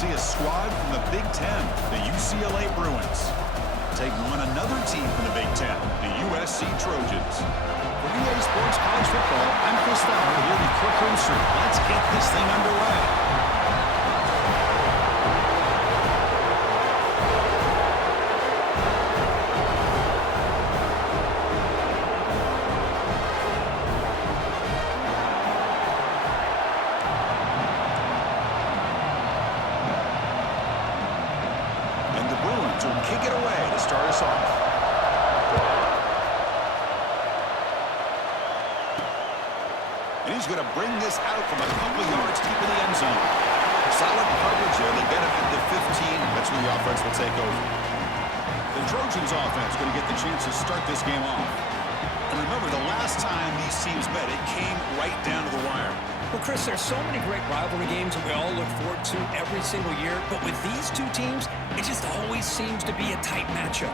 see a squad from the Big Ten, the UCLA Bruins, taking on another team from the Big Ten, the USC Trojans. For EA Sports College Football, I'm Chris Fowler here with Kirk Crimson. Let's get this thing underway. Kick it away to start us off. And he's going to bring this out from a couple yards deep in the end zone. Solid coverage there. They benefit the 15. That's where the offense will take over. The Trojans offense going to get the chance to start this game off. And remember, the last time these teams met, it came right down to the wire. Well, Chris, there's so many great rivalry games that we all look forward to every single year. But with these two teams, it just always seems to be a tight matchup.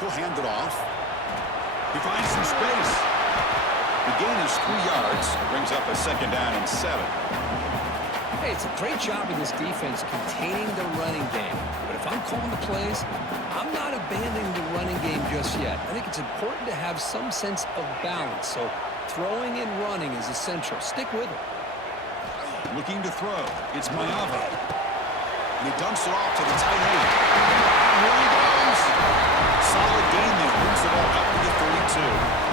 He'll hand it off. He finds some space. The gain is 3 yards. Brings up a second down and 7. Hey, it's a great job of this defense containing the running game. But if I'm calling the plays, I'm not abandoning the running game just yet. I think it's important to have some sense of balance. So throwing and running is essential. Stick with it. Looking to throw. It's Mayava. And he dumps it off to the tight end. Here he goes. Solid gain there. Moves the ball up to the 32.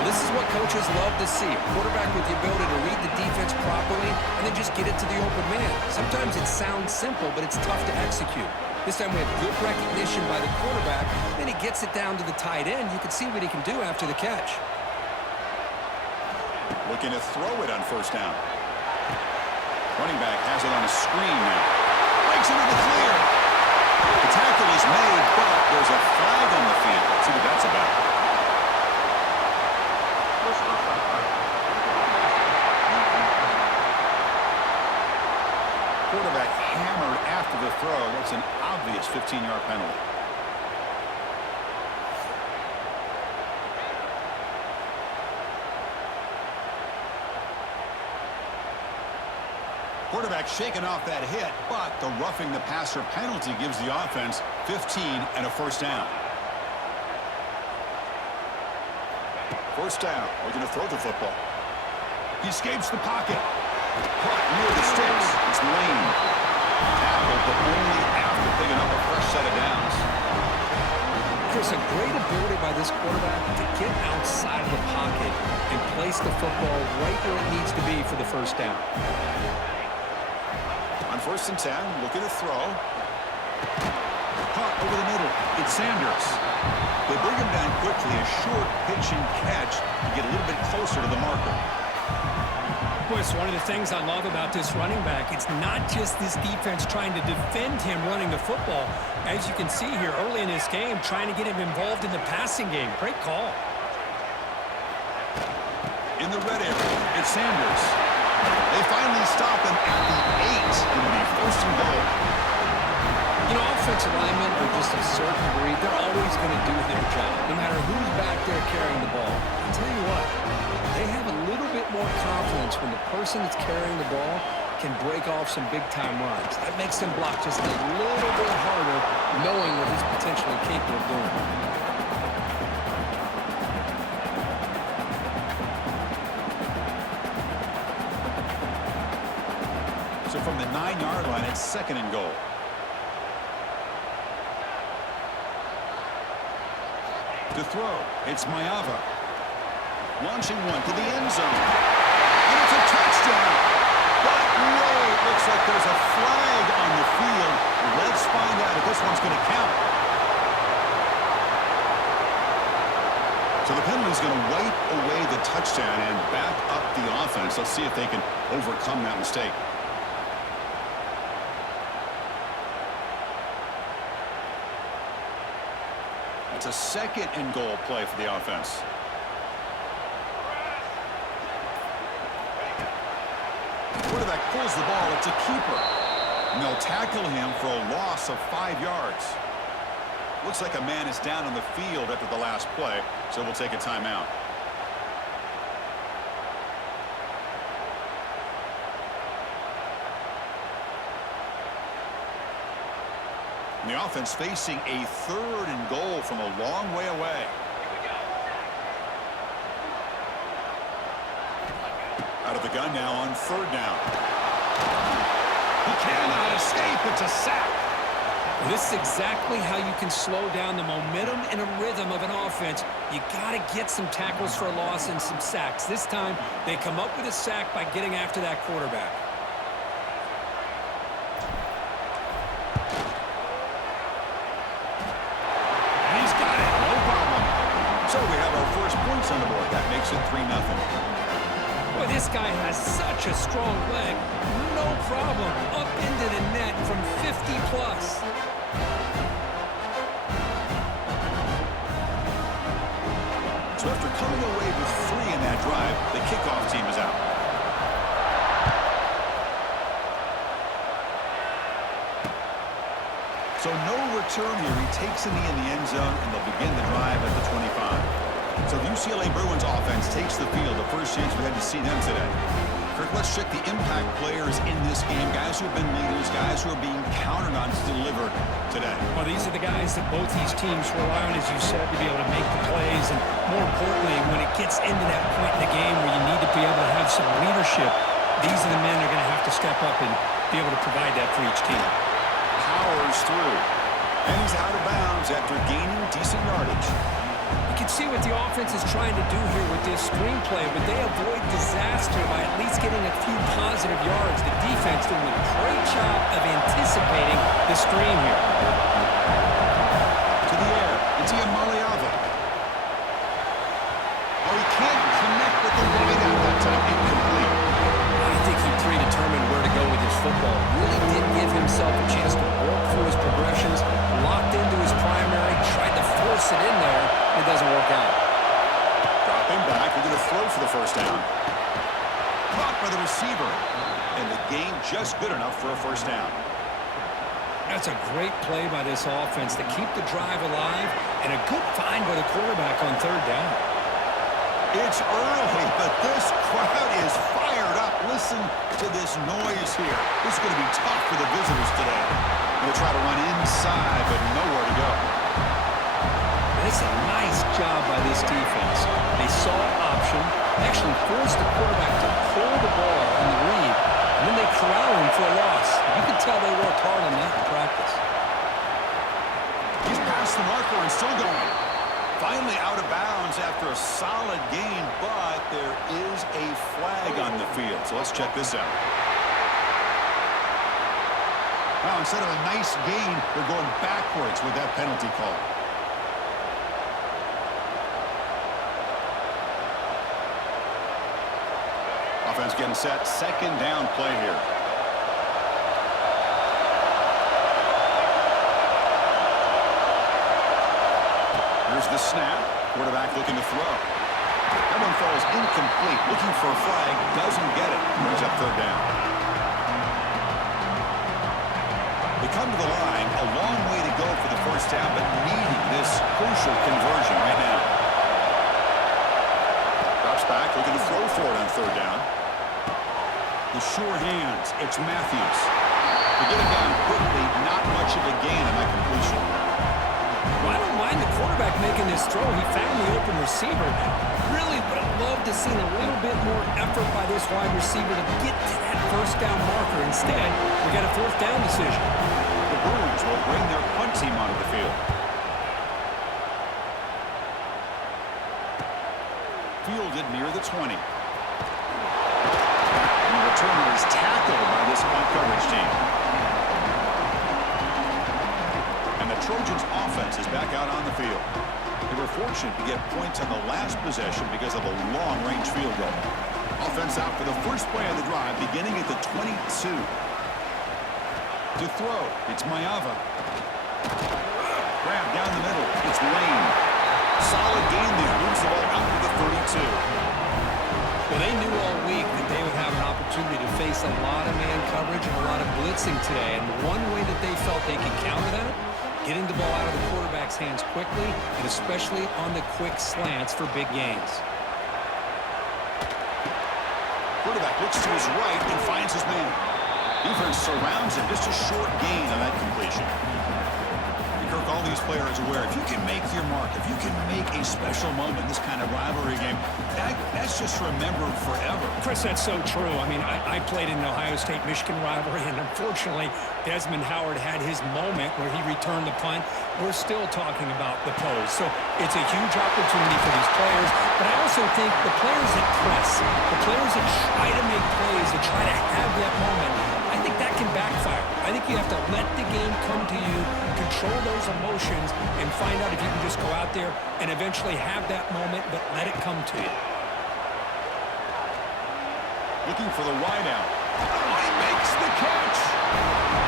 Well, this is what coaches love to see. A quarterback with the ability to read the defense properly and then just get it to the open man. Sometimes it sounds simple, but it's tough to execute. This time we have good recognition by the quarterback. Then he gets it down to the tight end. You can see what he can do after the catch. Looking to throw it on first down. Running back has it on a screen now. Breaks into the clear. The tackle is made, but there's a flag on the field. Let's see what that's about. Quarterback hammered after the throw. That's an obvious 15-yard penalty. Quarterback shaking off that hit, but the roughing the passer penalty gives the offense 15 and a first down. First down, looking to throw the football. He escapes the pocket. Caught near the sticks. It's Lane. Tackled, but only after picking up a fresh set of downs. Chris, a great ability by this quarterback to get outside of the pocket and place the football right where it needs to be for the first down. On first and 10, looking to throw. Caught over the middle. It's Sanders. They bring him down quickly. A short pitch and catch to get a little bit closer to the marker. Boy, it's one of the things I love about this running back. It's not just this defense trying to defend him running the football. As you can see here early in this game, trying to get him involved in the passing game. Great call. In the red area, it's Sanders. They finally stop him at the 8. It'll be first and goal. You know, offensive linemen are just a certain breed. They're always going to do their job, no matter who's back there carrying the ball. I'll tell you what, they have a little bit more confidence when the person that's carrying the ball can break off some big-time runs. That makes them block just a little bit harder, knowing what he's potentially capable of doing. So from the 9-yard line, it's second and goal. To throw, it's Mayava. Launching one to the end zone. And it's a touchdown. But whoa, it looks like there's a flag on the field. Let's find out if this one's going to count. So the penalty's going to wipe away the touchdown and back up the offense. Let's see if they can overcome that mistake. It's a second and goal play for the offense. Quarterback pulls the ball. It's a keeper. And they'll tackle him for a loss of 5 yards. Looks like a man is down on the field after the last play, so we'll take a timeout. And the offense facing a 3rd and goal from a long way away. Out of the gun now on 3rd down. He cannot escape. It's a sack. Well, this is exactly how you can slow down the momentum and a rhythm of an offense. You got to get some tackles for a loss and some sacks. This time, they come up with a sack by getting after that quarterback. He's got it. No problem. So we have our first points on the board. That makes it 3-0. Boy, this guy has such a strong leg. No problem. Up into the net from 50+. So after coming away with 3 in that drive, the kickoff team is out. So no return here. He takes it in the end zone, and they'll begin the drive at the 25. So the UCLA Bruins offense takes the field. The first chance we had to see them today. Kirk, let's check the impact players in this game. Guys who have been leaders, guys who are being counted on to deliver today. Well, these are the guys that both these teams rely on, as you said, to be able to make the plays. And more importantly, when it gets into that point in the game where you need to be able to have some leadership, these are the men that are going to have to step up and be able to provide that for each team. Powers through. And he's out of bounds after gaining decent yardage. You can see what the offense is trying to do here with this screenplay, but they avoid disaster by at least getting a few positive yards. The defense doing a great job of anticipating the screen here. To the air. It's Maliava. Oh, he can't connect with the wide out that time. Incomplete. I think he predetermined where to go with his football. Really didn't give himself a chance to work through his progressions, locked into his primary, tried to force it in there. It doesn't work out. Dropping back. We're going to throw for the first down. Caught by the receiver. And the gain just good enough for a first down. That's a great play by this offense to keep the drive alive, and a good find by the quarterback on 3rd down. It's early, but this crowd is fired up. Listen to this noise here. This is going to be tough for the visitors today. They'll try to run inside, but nowhere to go. It's a nice job by this defense. They saw option, actually forced the quarterback to pull the ball on the read, and then they corral him for a loss. You can tell they worked hard on that in practice. He's past the marker and still going. Finally out of bounds after a solid gain, but there is a flag on the field. So let's check this out. Now, instead of a nice gain, they're going backwards with that penalty call. Offense getting set. 2nd down play here. Here's the snap. Quarterback looking to throw. That one falls incomplete. Looking for a flag. Doesn't get it. Brings up 3rd down. They come to the line. A long way to go for the first down, but needing this crucial conversion right now. Drops back. Looking to throw for it on 3rd down. The sure hands. It's Matthews. They get it down quickly. Not much of a gain on that completion. Well, I don't mind the quarterback making this throw. He found the open receiver. Really would have loved to see a little bit more effort by this wide receiver to get to that first down marker. Instead, we got a 4th down decision. The Bruins will bring their punt team onto the field. Fielded near the 20. And the returner is tackled by this punt coverage team. Trojans offense is back out on the field. They were fortunate to get points on the last possession because of a long-range field goal. Offense out for the first play of the drive, beginning at the 22. To throw, it's Mayava. Grab down the middle, it's Lane. Solid gain there, moves the ball out to the 32. Well, they knew all week that they would have an opportunity to face a lot of man coverage and a lot of blitzing today. And one way that they felt they could counter that, getting the ball out of the quarterback's hands quickly, and especially on the quick slants for big gains. Quarterback looks to his right and finds his man. Defense surrounds him. Just a short gain on that completion. Kirk, all these players are aware, if you can make your mark, if you can make a special moment in this kind of rivalry game, that's just remembered forever. Chris, that's so true. I mean, I played in an Ohio State-Michigan rivalry, and unfortunately, Desmond Howard had his moment where he returned the punt. We're still talking about the pose. So it's a huge opportunity for these players, but I also think the players that press, the players that try to make plays, that try to have that moment, I think that can backfire. I think you have to let the game come to you, control those emotions, and find out if you can just go out there and eventually have that moment, but let it come to you. Looking for the wideout. He makes the catch.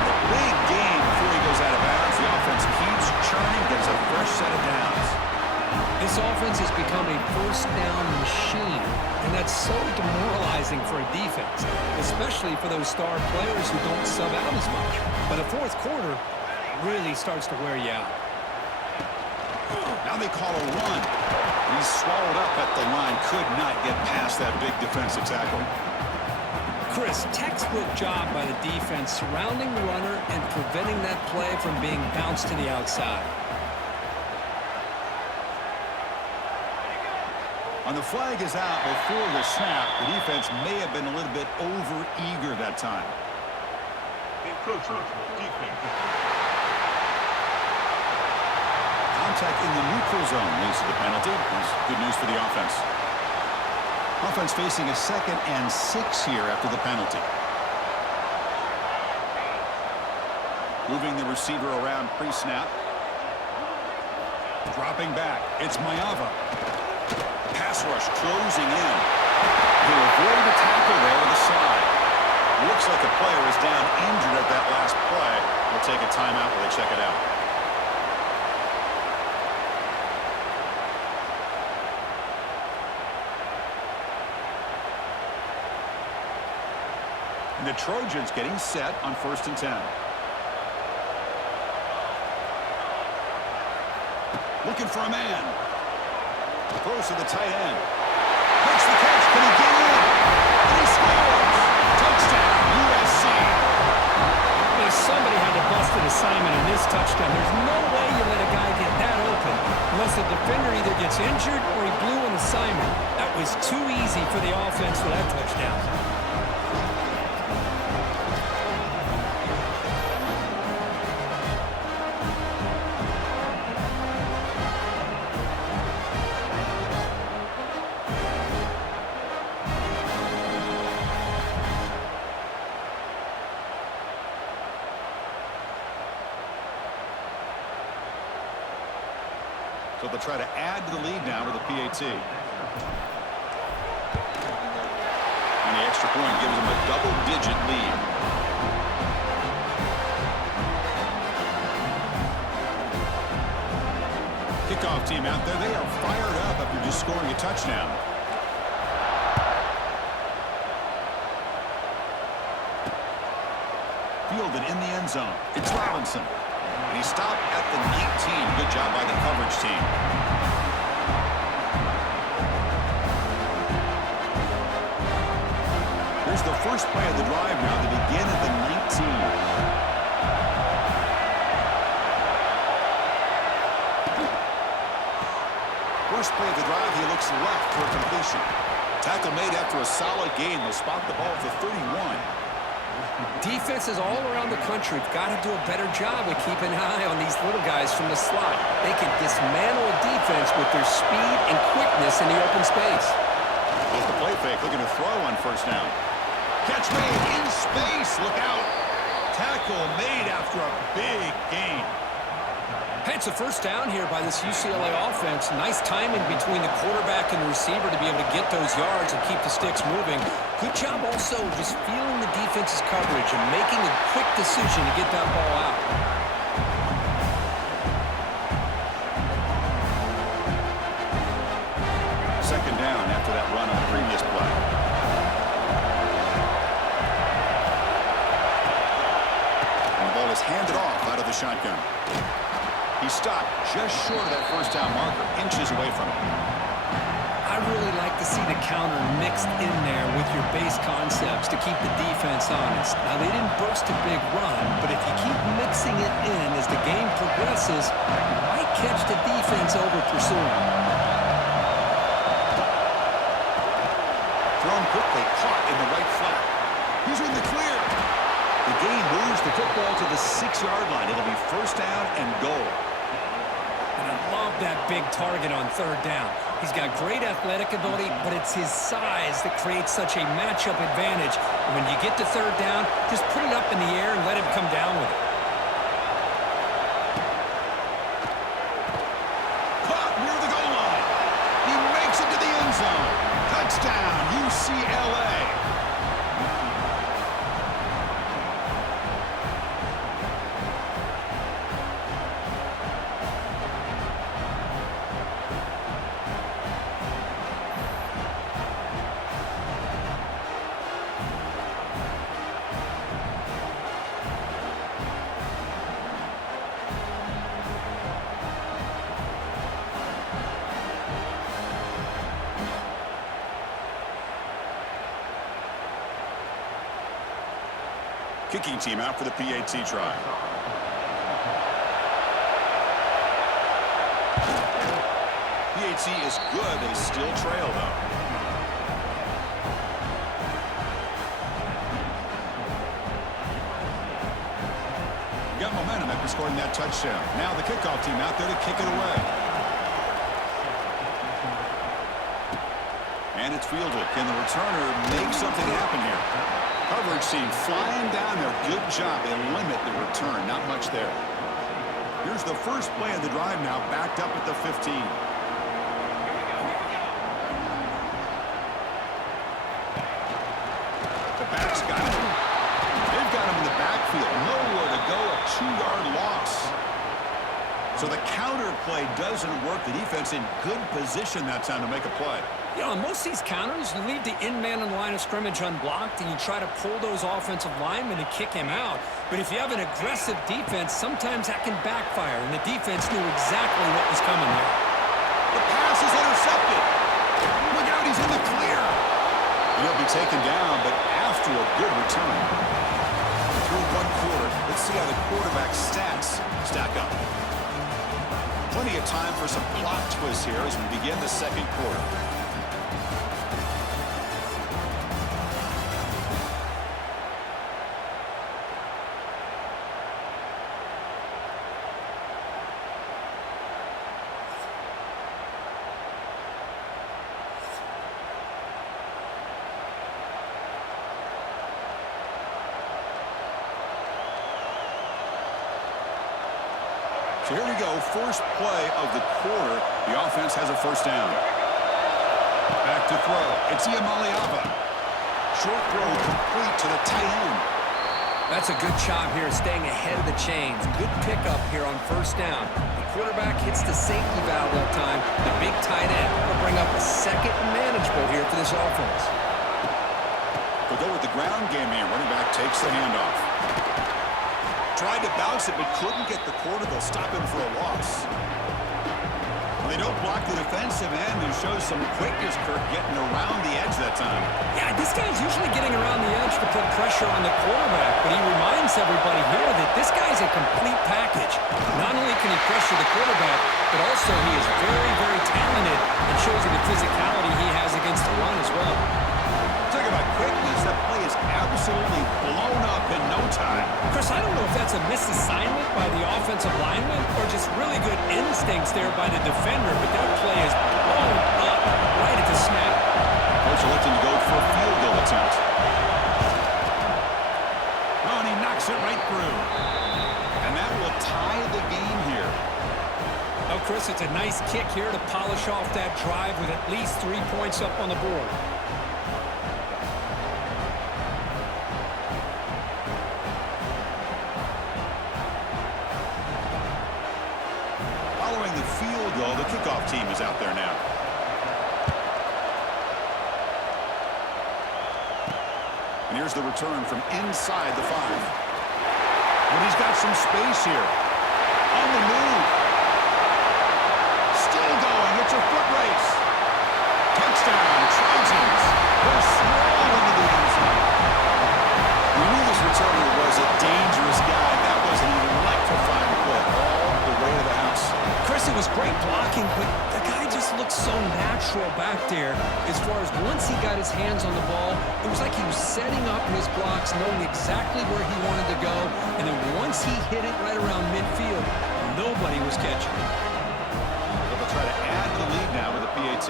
A big gain before he goes out of bounds. The offense keeps churning, gets a fresh set of downs. This offense has become a first down machine, and that's so demoralizing for a defense, especially for those star players who don't sub out as much. But the fourth quarter really starts to wear you out. Now they call a run. He's swallowed up at the line, could not get past that big defensive tackle. Chris, textbook job by the defense surrounding the runner and preventing that play from being bounced to the outside. On the flag is out before the snap. The defense may have been a little bit over-eager that time. Contact in the neutral zone leads to the penalty. That's good news for the offense. Offense facing a 2nd and 6 here after the penalty. Moving the receiver around pre-snap. Dropping back. It's Mayava. Pass rush closing in. He'll avoid the tackle there to the side. Looks like the player is down injured at that last play. We'll take a timeout while they check it out. And the Trojans getting set on 1st and 10. Looking for a man. Throws to the tight end. Makes the catch. Can he get in? And he scores. Touchdown, USC. Somebody had to bust an assignment in this touchdown. There's no way you let a guy get that open unless the defender either gets injured or he blew an assignment. That was too easy for the offense for that touchdown. So they'll try to add to the lead now with a PAT. And the extra point gives them a double-digit lead. Kickoff team out there. They are fired up after just scoring a touchdown. Fielded in the end zone. It's Robinson. And he stopped at the 19. Good job by the coverage team. Here's the first play of the drive now to begin at the 19. First play of the drive, he looks left for completion. Tackle made after a solid gain. Will spot the ball for 31. Defenses all around the country have got to do a better job of keeping an eye on these little guys from the slot. They can dismantle a defense with their speed and quickness in the open space. Here's the play fake, looking to throw on 1st down. Catch made in space. Look out. Tackle made after a big gain. Hey, it's a 1st down here by this UCLA offense. Nice timing between the quarterback and the receiver to be able to get those yards and keep the sticks moving. Good job also just feeling the defense's coverage and making a quick decision to get that ball out. Second down after that run on the previous play. And the ball is handed off out of the shotgun. He's stopped just short of that first down marker, inches away from it. I really like to see the counter mixed in there with your base concepts to keep the defense honest. Now, they didn't burst a big run, but if you keep mixing it in as the game progresses, you might catch the defense over pursuing. Thrown quickly, caught in the right flat. He's in the clear. The game moves the football to the 6-yard line. It'll be first down and goal. And I love that big target on third down. He's got great athletic ability, but it's his size that creates such a matchup advantage. And when you get to third down, just put it up in the air and let him come down with it. Caught near the goal line. He makes it to the end zone. Touchdown, UCLA. Kicking team out for the PAT try. PAT is good. They still trail, though. Got momentum after scoring that touchdown. Now the kickoff team out there to kick it away. And it's fielded. Can the returner make something happen here? Coverage team flying down there. Good job. They limit the return. Not much there. Here's the first play of the drive now, backed up at the 15. The back's got him. They've got him in the backfield. Nowhere to go. A 2-yard loss. So the counter play doesn't work. The defense in good position that time to make a play. You know, on most of these counters, you leave the in-man in the line of scrimmage unblocked, and you try to pull those offensive linemen and kick him out. But if you have an aggressive defense, sometimes that can backfire, and the defense knew exactly what was coming there. The pass is intercepted. Look out, he's in the clear. And he'll be taken down, but after a good return. Through one quarter, let's see how the quarterback stats stack up. Plenty of time for some plot twists here as we begin the second quarter. So here we go, first play of the quarter. The offense has a first down. Back to throw. It's Iamaleava. Short throw complete to the tight end. That's a good job here staying ahead of the chains. Good pickup here on first down. The quarterback hits the safety valve that time. The big tight end will bring up a second manageable here for this offense. They'll go with the ground game here. Running back takes the handoff. Tried to bounce it, but couldn't get the quarter. They'll stop him for a loss. They don't block the defensive end, who shows some quickness, Kirk, getting around the edge that time. Yeah, this guy's usually getting around the edge to put pressure on the quarterback, but he reminds everybody here that this guy's a complete package. Not only can he pressure the quarterback, but also he is very, very talented and shows you the physicality he has against the run as well. Talk about quickness. That play is absolutely blown up in no time. Chris, I don't know if that's a misassignment by the offensive lineman or just really good instincts there by the defender, but that play is blown up right at the snap. Coach electing to go for a field goal attempt. Oh, and he knocks it right through. And that will tie the game here. Oh, Chris, it's a nice kick here to polish off that drive with at least 3 points up on the board. Following the field goal, the kickoff team is out there now. And here's the return from inside the 5. And he's got some space here. On the move. looked so natural back there as far as once he got his hands on the ball, it was like he was setting up his blocks, knowing exactly where he wanted to go, and then once he hit it right around midfield, nobody was catching it. So they'll try to add to the lead now with a PAT.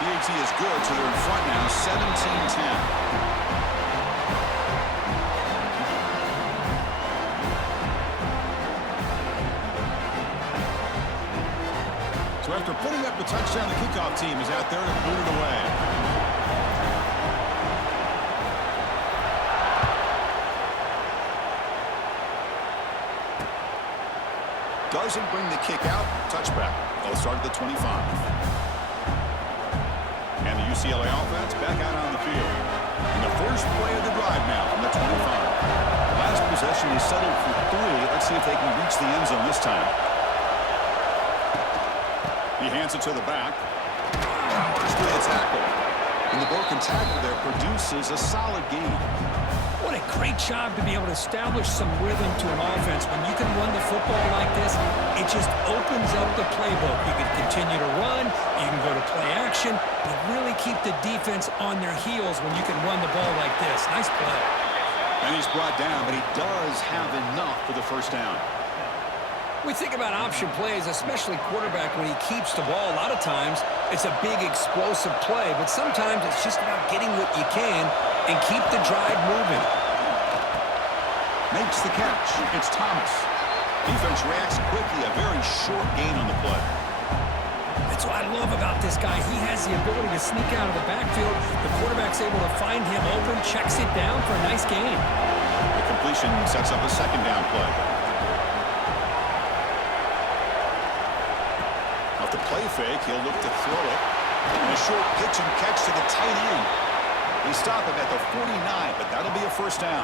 PAT is good, so they're in front now, 17-10. So after putting up a touchdown, the kickoff team is out there to boot it away. Doesn't bring the kick out. Touchback. They'll start at the 25. And the UCLA offense back out on the field. And the first play of the drive now from the 25. Last possession, they settled for 3. Let's see if they can reach the end zone this time. He hands it to the back. First with a tackle. And the broken tackle there produces a solid gain. What a great job to be able to establish some rhythm to an offense. When you can run the football like this, it just opens up the playbook. You can continue to run. You can go to play action. You really keep the defense on their heels when you can run the ball like this. Nice play. And he's brought down, but he does have enough for the first down. We think about option plays, especially quarterback, when he keeps the ball. A lot of times, it's a big explosive play, but sometimes it's just about getting what you can and keep the drive moving. Makes the catch. It's Thomas. Defense reacts quickly. A very short gain on the play. That's what I love about this guy. He has the ability to sneak out of the backfield. The quarterback's able to find him open, checks it down for a nice gain. The completion sets up a second down play. Off the play fake, he'll look to throw it. And a short pitch and catch to the tight end. They stop him at the 49, but that'll be a first down.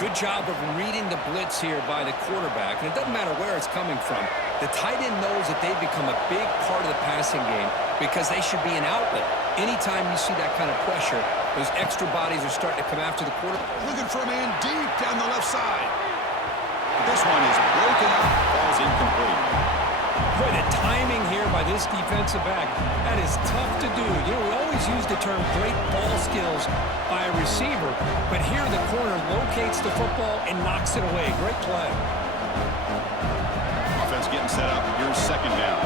Good job of reading the blitz here by the quarterback. And it doesn't matter where it's coming from. The tight end knows that they've become a big part of the passing game because they should be an outlet. Anytime you see that kind of pressure, those extra bodies are starting to come after the quarterback. Looking for a man deep down the left side. But this one is broken up, falls incomplete. Boy, the timing here by this defensive back, that is tough to do. You know, we always use the term great ball skills by a receiver, but here the corner locates the football and knocks it away. Great play. Offense getting set up. Here's second down.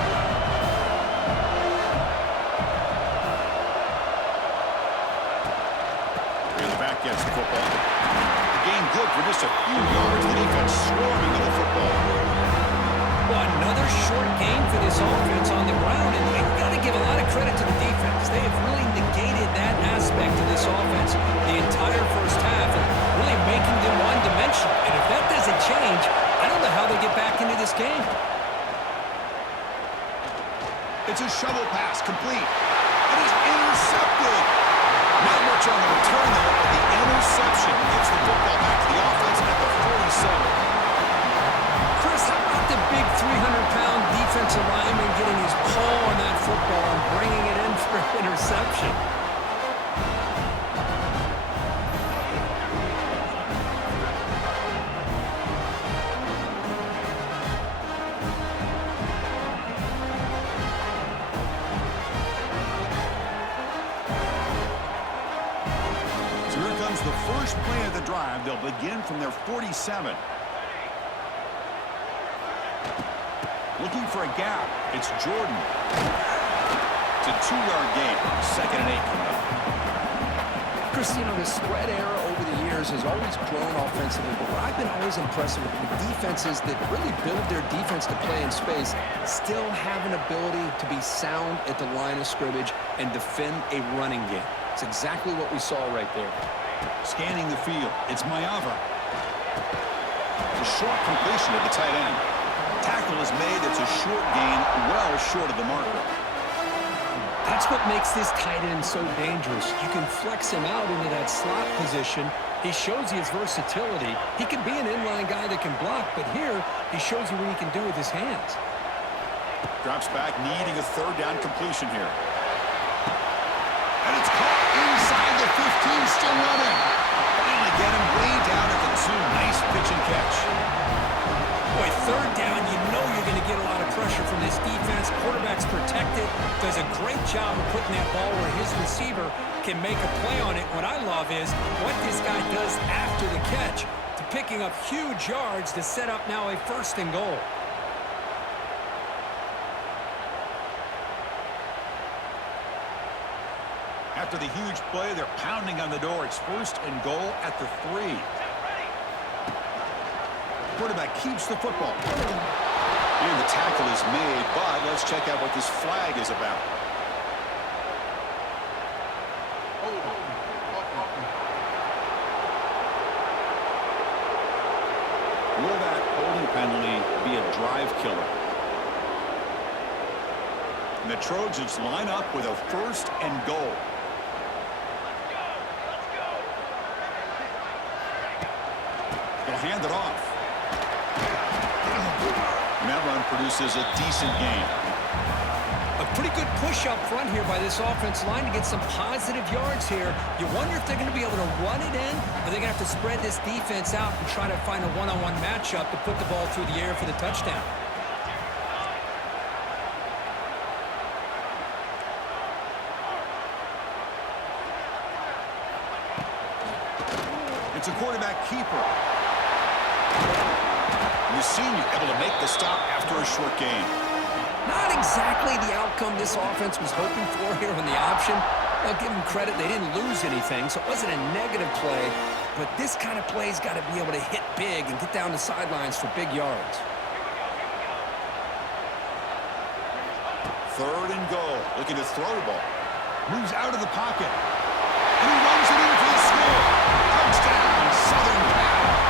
Here the back gets the football. The gain good for just a few yards. The defense swarming to the football. Well, another short gain for this offense on the ground, and you've got to give a lot of credit to the defense. They have really negated that aspect of this offense the entire first half, and really making them one-dimensional. And if that doesn't change, I don't know how they get back into this game. It's a shovel pass, complete. It is intercepted. Not much on the return there, but the interception gets the football back to the offense at the 47. Chris, how about the big 300-pound defensive lineman getting his paw on that football and bringing it in for an interception? So here comes the first play of the drive. They'll begin from their 47. Looking for a gap. It's Jordan. It's a 2-yard gain. Second and 8 coming up. Chris, you know, the spread era over the years has always grown offensively, but what I've been always impressed with the defenses that really build their defense to play in space still have an ability to be sound at the line of scrimmage and defend a running game. It's exactly what we saw right there. Scanning the field. It's Mayava. The short completion of the tight end. Tackle is made. It's a short gain, well short of the marker. That's what makes this tight end so dangerous. You can flex him out into that slot position. He shows you his versatility. He can be an inline guy that can block, but here he shows you what he can do with his hands. Drops back, needing a third down completion here. And it's caught inside the 15, still running. Finally get him way down at the 2. Nice pitch and catch. Boy, third down, you know you're going to get a lot defense. Quarterback's protected. Does a great job of putting that ball where his receiver can make a play on it. What I love is what this guy does after the catch to picking up huge yards to set up now a 1st and goal. After the huge play, they're pounding on the door. It's 1st and goal at the 3. Quarterback keeps the football. And the tackle is made, but let's check out what this flag is about. Will that holding penalty be a drive killer? And the Trojans line up with a 1st and goal. They'll hand it off. And that run produces a decent gain. A pretty good push up front here by this offensive line to get some positive yards here. You wonder if they're going to be able to run it in, or they're going to have to spread this defense out and try to find a one-on-one matchup to put the ball through the air for the touchdown. It's a quarterback keeper. The senior able to make the stop after a short gain. Not exactly the outcome this offense was hoping for here on the option. I'll give them credit. They didn't lose anything, so it wasn't a negative play. But this kind of play's got to be able to hit big and get down the sidelines for big yards. 3rd and goal. Looking to throw the ball. Moves out of the pocket. And he runs it in for the score. Touchdown, Southern Cal.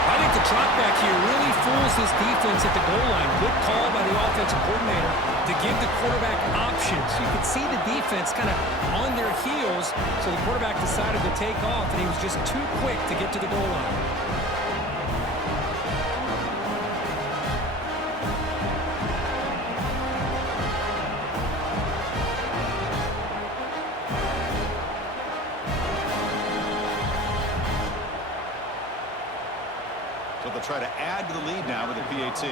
I think the drop back here really fools this defense at the goal line. Good call by the offensive coordinator to give the quarterback options. You could see the defense kind of on their heels, so the quarterback decided to take off, and he was just too quick to get to the goal line. So they'll try to add to the lead now with a PAT.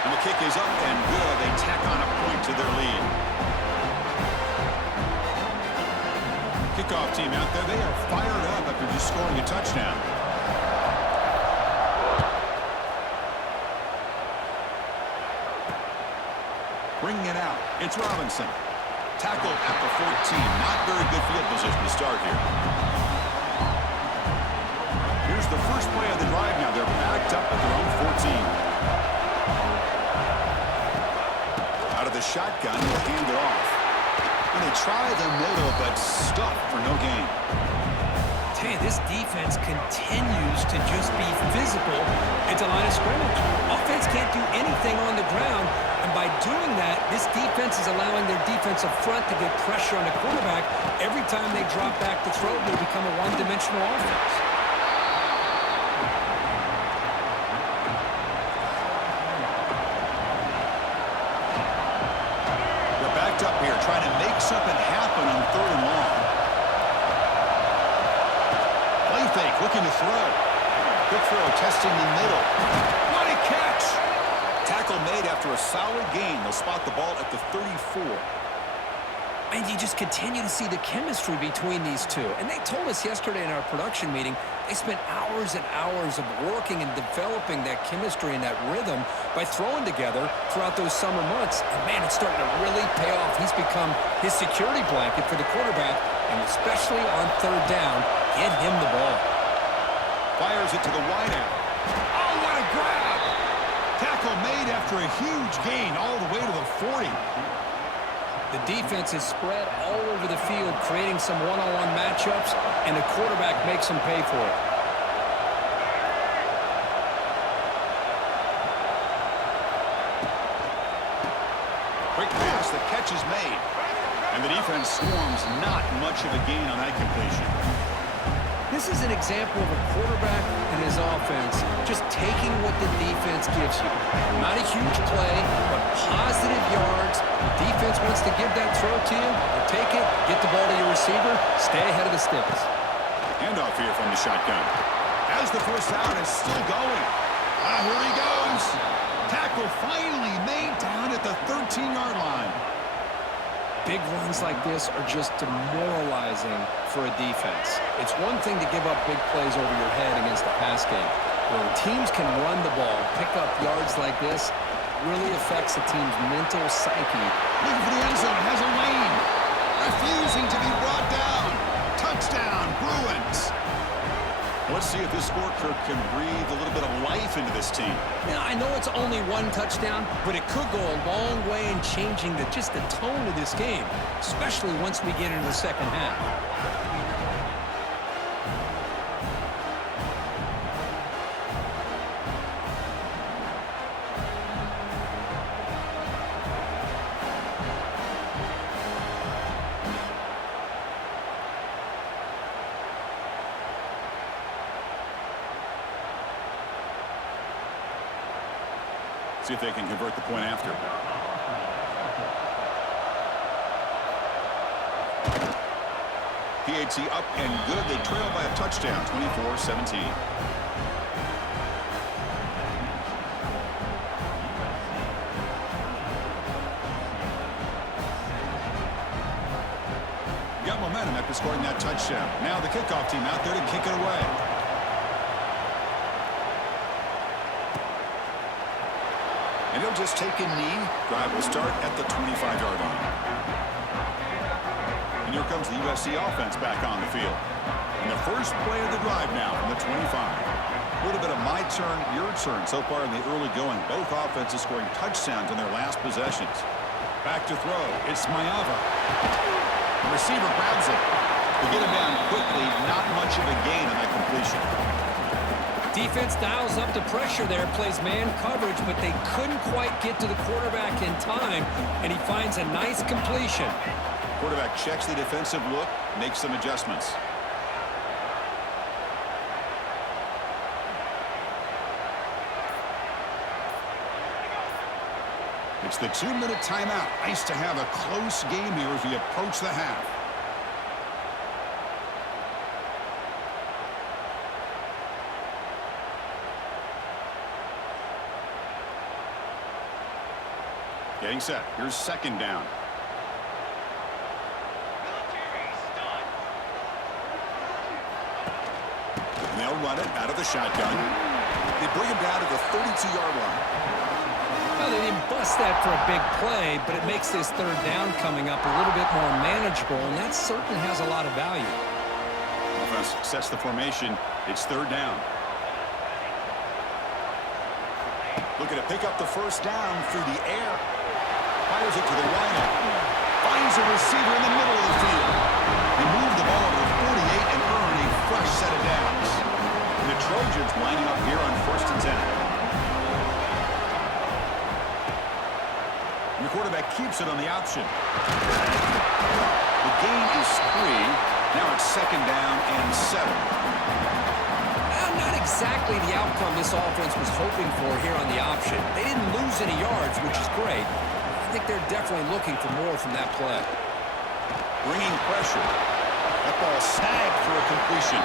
And the kick is up and good. They tack on a point to their lead. Kickoff team out there. They are fired up after just scoring a touchdown. Bringing it out. It's Robinson. Tackle at the 14. Not very good field position to start here. Here's the first play of the drive now. They're backed up at their own 14. Out of the shotgun, they'll hand it off. And they try the middle, but stuck for no gain. Tell you, this defense continues to just be physical at the line of scrimmage. Offense can't do anything on the ground, and by doing that, this defense is allowing their defensive front to get pressure on the quarterback. Every time they drop back to throw, they become a one-dimensional offense. Up here trying to make something happen on 3rd and long. Play fake, looking to throw. Quick throw, testing the middle. What a catch! Tackle made after a solid gain. They'll spot the ball at the 34. And you just continue to see the chemistry between these two. And they told us yesterday in our production meeting, they spent hours and hours of working and developing that chemistry and that rhythm by throwing together throughout those summer months. And, man, it's starting to really pay off. He's become his security blanket for the quarterback, and especially on 3rd down, get him the ball. Fires it to the wideout. Oh, what a grab! Tackle made after a huge gain all the way to the 40. The defense is spread all over the field, creating some one-on-one matchups, and the quarterback makes them pay for it. Quick pass, the catch is made. And the defense swarms not much of a gain on that completion. This is an example of a quarterback and his offense just taking what the defense gives you. Not a huge play, but positive yards. The defense wants to give that throw to you. You take it, get the ball to your receiver, stay ahead of the sticks. Handoff here from the shotgun. As the first down is still going. Here he goes. Big runs like this are just demoralizing for a defense. It's one thing to give up big plays over your head against the pass game. When teams can run the ball, pick up yards like this, really affects the team's mental psyche. Looking for the end zone, has a lane. Refusing to be brought down. Touchdown, Bruins. Let's see if this scorecard can breathe a little bit of life into this team. Now, I know it's only one touchdown, but it could go a long way in changing just the tone of this game, especially once we get into the second half. See if they can convert the point after. PAT up and good. They trail by a touchdown, 24-17. Got momentum after scoring that touchdown. Now the kickoff team out there to kick it away. And he'll just take a knee. Drive will start at the 25-yard line. And here comes the USC offense back on the field. And the first play of the drive now from the 25. A little bit of my turn, your turn so far in the early going. Both offenses scoring touchdowns in their last possessions. Back to throw. It's Mayava. The receiver grabs it. They get him down quickly. Not much of a gain on that completion. Defense dials up the pressure there, plays man coverage, but they couldn't quite get to the quarterback in time, and he finds a nice completion. Quarterback checks the defensive look, makes some adjustments. It's the 2-minute timeout. Nice to have a close game here as we approach the half. Getting set. Here's second down. And they'll run it out of the shotgun. They bring him down to the 32-yard line. Well, they didn't bust that for a big play, but it makes this third down coming up a little bit more manageable, and that certainly has a lot of value. Offense sets the formation. It's third down. Looking to pick up the first down through the air. Fires it to the right. Finds a receiver in the middle of the field. They move the ball to the 48 and earn a fresh set of downs. And the Trojans lining up here on 1st and 10. Your quarterback keeps it on the option. The gain is 3. Now it's second down and 7. Not exactly the outcome this offense was hoping for here on the option. They didn't lose any yards, which is great. I think they're definitely looking for more from that play. Bringing pressure. That ball snagged for a completion.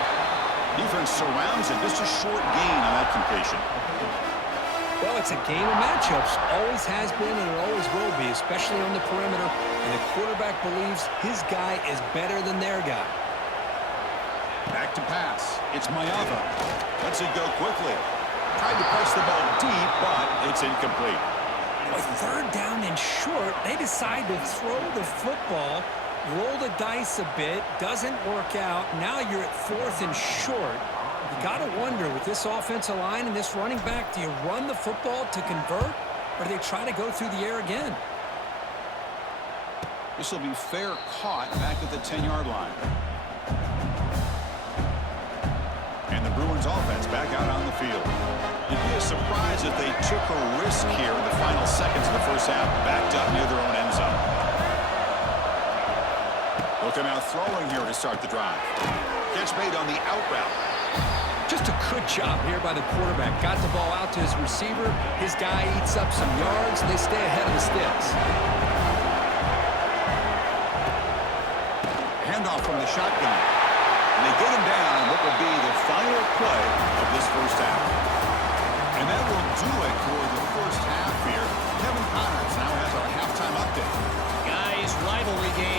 Defense surrounds it. Just a short gain on that completion. Well, it's a game of matchups. Always has been and it always will be, especially on the perimeter. And the quarterback believes his guy is better than their guy. Back to pass. It's Mayava. Lets it go quickly. Tried to press the ball deep, but it's incomplete. With third down and short, they decide to throw the football, roll the dice a bit, doesn't work out. Now you're at 4th and short. You got to wonder, with this offensive line and this running back, do you run the football to convert, or do they try to go through the air again? This will be fair caught back at the 10-yard line. And the Bruins offense back out on the field. It'd be a surprise if they took a risk here in the final seconds of the first half, backed up near their own end zone. Looking out throwing here to start the drive. Catch made on the out route. Just a good job here by the quarterback. Got the ball out to his receiver. His guy eats up some yards, and they stay ahead of the sticks. Handoff from the shotgun. And they get him down on what will be the final play of this first half. And that will do it for the first half here. Kevin Connors now has our halftime update. Guys, rivalry game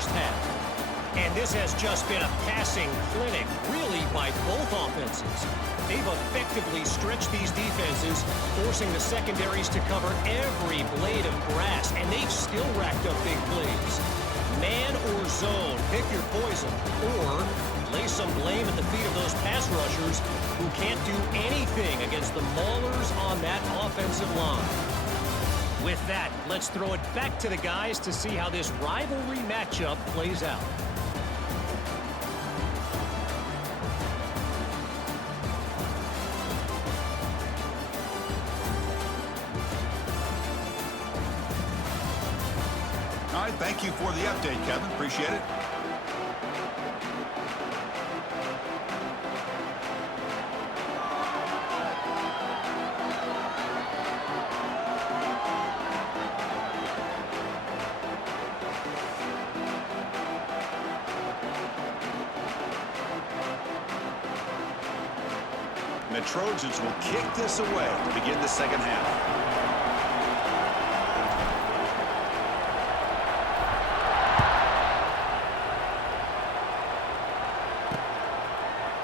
first half. And this has just been a passing clinic, really, by both offenses. They've effectively stretched these defenses, forcing the secondaries to cover every blade of grass, and they've still racked up big plays. Man or zone, pick your poison, or lay some blame at the feet of those pass rushers who can't do anything against the maulers on that offensive line. With that, let's throw it back to the guys to see how this rivalry matchup plays out. All right, thank you for the update, Kevin. Appreciate it. And the Trojans will kick this away to begin the second half.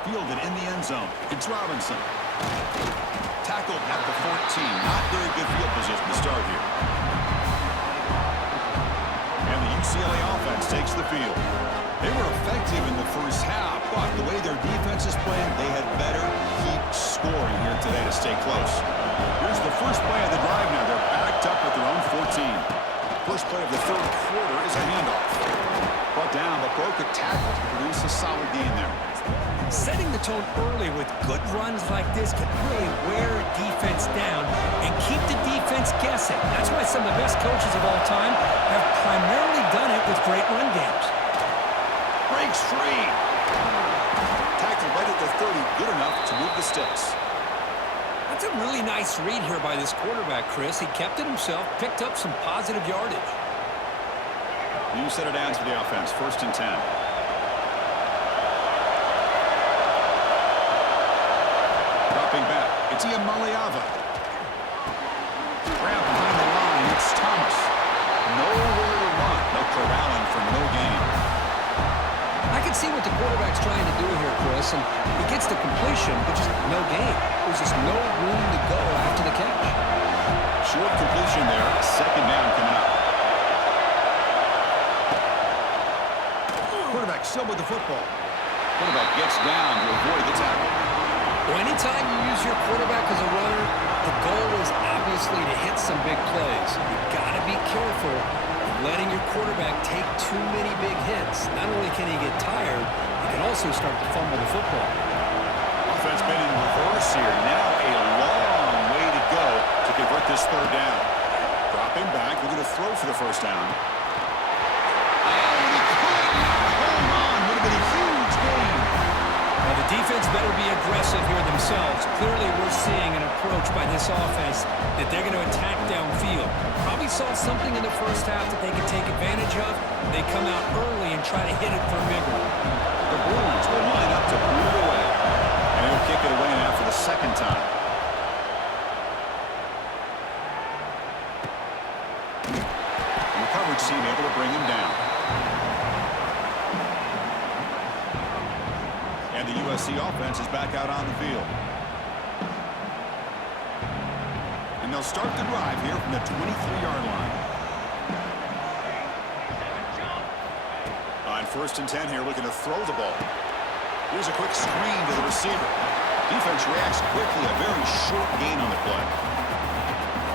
Fielded in the end zone. It's Robinson. Tackled at the 14. Not very good field position to start here. And the UCLA offense takes the field. They were effective in the first half, but the way their defense is playing, they had better keep scoring here today to stay close. Here's the first play of the drive now. They're backed up at their own 14. First play of the third quarter is a handoff. Brought down, but broke a tackle to produce a solid gain there. Setting the tone early with good runs like this can really wear a defense down and keep the defense guessing. That's why some of the best coaches of all time have primarily done it with great run games. Breaks free. Tackled right at the 30. Good enough to move the sticks. That's a really nice read here by this quarterback, Chris. He kept it himself, picked up some positive yardage. You set it down to the offense. 1st and 10. Dropping back. It's Iamaleava. Grab behind the line. It's Thomas. Nowhere to run. They'll corral him for no gain. I can see what the quarterback's trying to do here, Chris, and he gets the completion, but just no gain. There's just no room to go after the catch. Short completion there. 2nd down coming up. Quarterback still with the football. Quarterback gets down to avoid the tackle. Well, anytime you use your quarterback as a runner, the goal is obviously to hit some big plays. You've got to be careful of letting your quarterback take too many big hits. Not only can he get tired, he can also start to fumble the football. Offense been in reverse here. Now a long way to go to convert this 3rd down. Dropping back. They're going to throw for the 1st down. The defense better be aggressive here themselves. Clearly, we're seeing an approach by this offense that they're going to attack downfield. Probably saw something in the first half that they could take advantage of. They come out early and try to hit it for Migler. The Bruins will line up to boot it away. And he'll kick it away now for the 2nd time. And the coverage team able to bring him down. And the USC offense is back out on the field. And they'll start the drive here from the 23-yard line. On 1st and 10 here, looking to throw the ball. Here's a quick screen to the receiver. Defense reacts quickly, a very short gain on the play.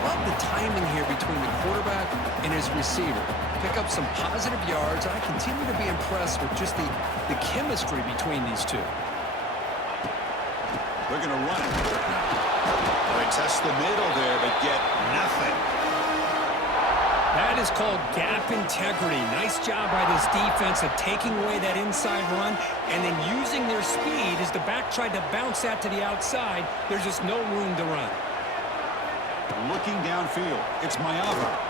Love the timing here between the quarterback and his receiver. Pick up some positive yards. I continue to be impressed with just the chemistry between these two. They're going to run it. They test the middle there, but get nothing. That is called gap integrity. Nice job by this defense of taking away that inside run and then using their speed as the back tried to bounce that to the outside. There's just no room to run. Looking downfield, it's Mayava.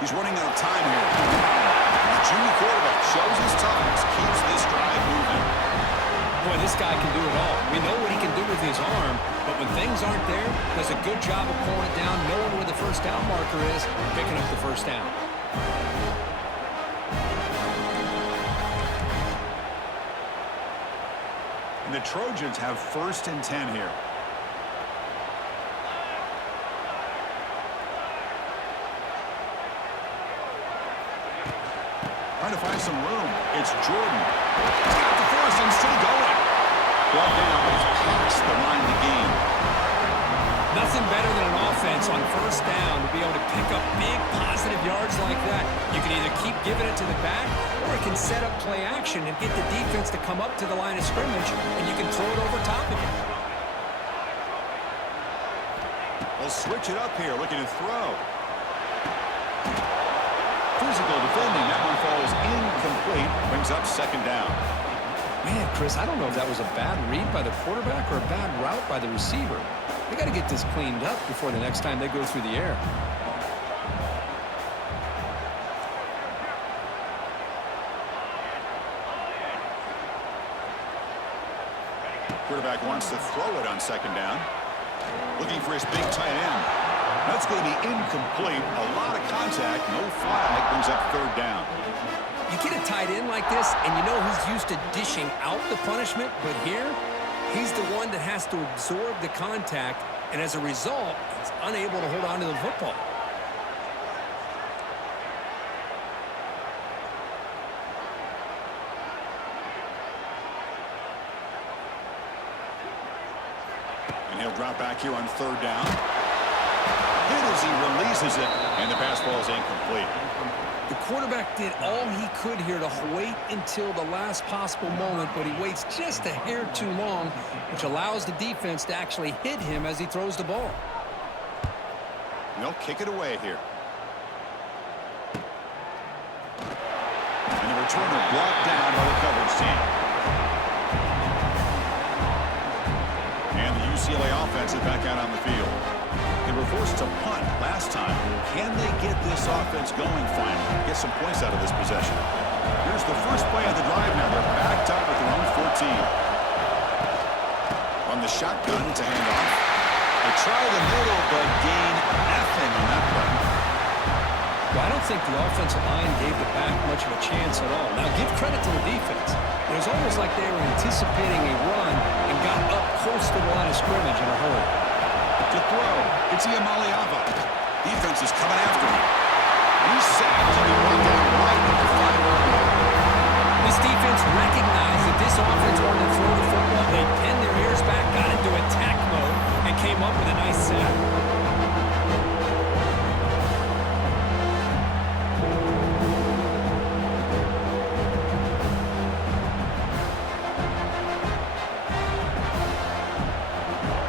He's running out of time here. The junior quarterback shows his toughness, keeps this drive moving. Boy, this guy can do it all. We know what he can do with his arm, but when things aren't there, does a good job of pulling it down, knowing where the 1st down marker is, picking up the 1st down. And the Trojans have 1st and 10 here. Trying to find some room. It's Jordan. He's got the force and still going. Brought down, but he's past the line to gain. Nothing better than an offense on 1st down to be able to pick up big positive yards like that. You can either keep giving it to the back, or it can set up play action and get the defense to come up to the line of scrimmage, and you can throw it over top of it. They'll switch it up here, looking to throw. Physical defending. That one falls incomplete. Brings up 2nd down. Man, Chris, I don't know if that was a bad read by the quarterback or a bad route by the receiver. They got to get this cleaned up before the next time they go through the air. Quarterback wants to throw it on 2nd down. Looking for his big tight end. That's going to be incomplete. A lot of contact. No flag. Brings up 3rd down. You get a tight end like this, and you know he's used to dishing out the punishment, but here, he's the one that has to absorb the contact, and as a result, he's unable to hold on to the football. And he'll drop back here on 3rd down. Hit as he releases it, and the pass ball is incomplete. The quarterback did all he could here to wait until the last possible moment, but he waits just a hair too long, which allows the defense to actually hit him as he throws the ball. They'll kick it away here. And the returner brought down by the coverage team. And the UCLA offense is back out on the field. They were forced to punt last time. Can they get this offense going finally? Get some points out of this possession. Here's the first play of the drive now. They're backed up at their own 14. On the shotgun to hand off. They try the middle, but gain nothing on that play. Well, I don't think the offensive line gave the back much of a chance at all. Now, give credit to the defense. It was almost like they were anticipating a run and got up close to the line of scrimmage in a hurry. To throw, it's Iamaliava. Defense is coming after him. He's sacked and he brought down right at the 5-yard line. This defense recognized that this offense wanted to throw the football. They pinned their ears back, got into attack mode, and came up with a nice sack.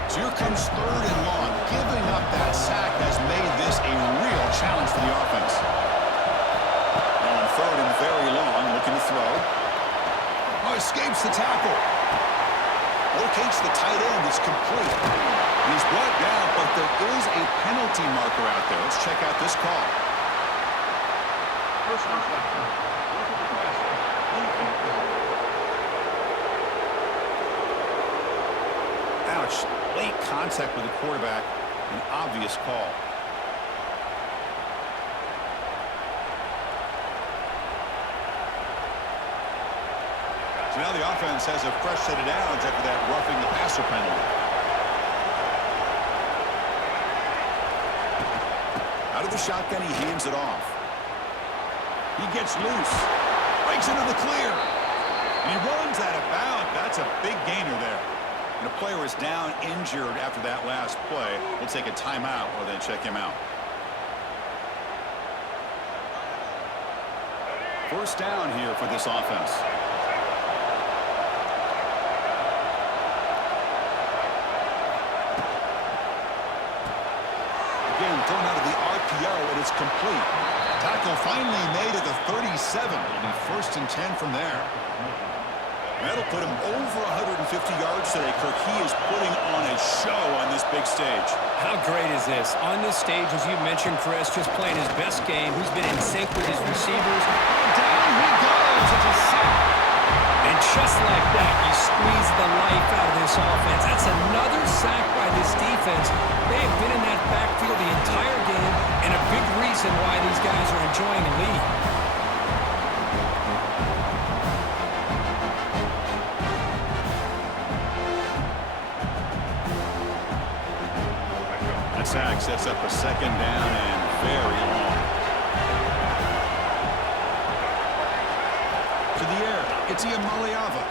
So here comes 3rd and long. Giving up that sack has made this a real challenge for the offense. Now on 3rd and very long, looking to throw. Oh, escapes the tackle. Locates the tight end. It's complete. He's brought down, but there is a penalty marker out there. Let's check out this call. Ouch. Late contact with the quarterback. An obvious call. So now the offense has a fresh set of downs after that roughing the passer penalty. Out of the shotgun, he hands it off. He gets loose. Breaks into the clear. And he runs out of bounds. That's a big gainer there. And a player is down injured after that last play. We'll take a timeout or then check him out. 1st down here for this offense. Again, thrown out of the RPO, and it's complete. Tackle finally made at the 37. It'll be 1st and 10 from there. That'll put him over 150 yards today, Kirk. He is putting on a show on this big stage. How great is this? On this stage, as you mentioned, Chris, just playing his best game. He's been in sync with his receivers. Down he goes. It's a sack. And just like that, you squeeze the life out of this offense. That's another sack by this defense. They have been in that backfield the entire game, and a big reason why these guys are enjoying the lead. sack sets up a second down and very long. To the air, it's Iamaleava.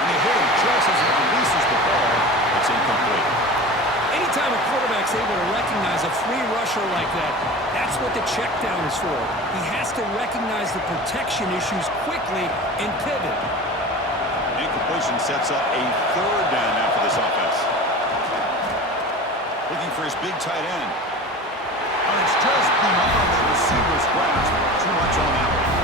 And they hit him just as he releases the ball. It's incomplete. Anytime a quarterback's able to recognize a free rusher like that, that's what the check down is for. He has to recognize the protection issues quickly and pivot. Incompletion sets up a third down now for this offense. Looking for his big tight end. And it's just beyond the receiver's grasp. Too much on that one.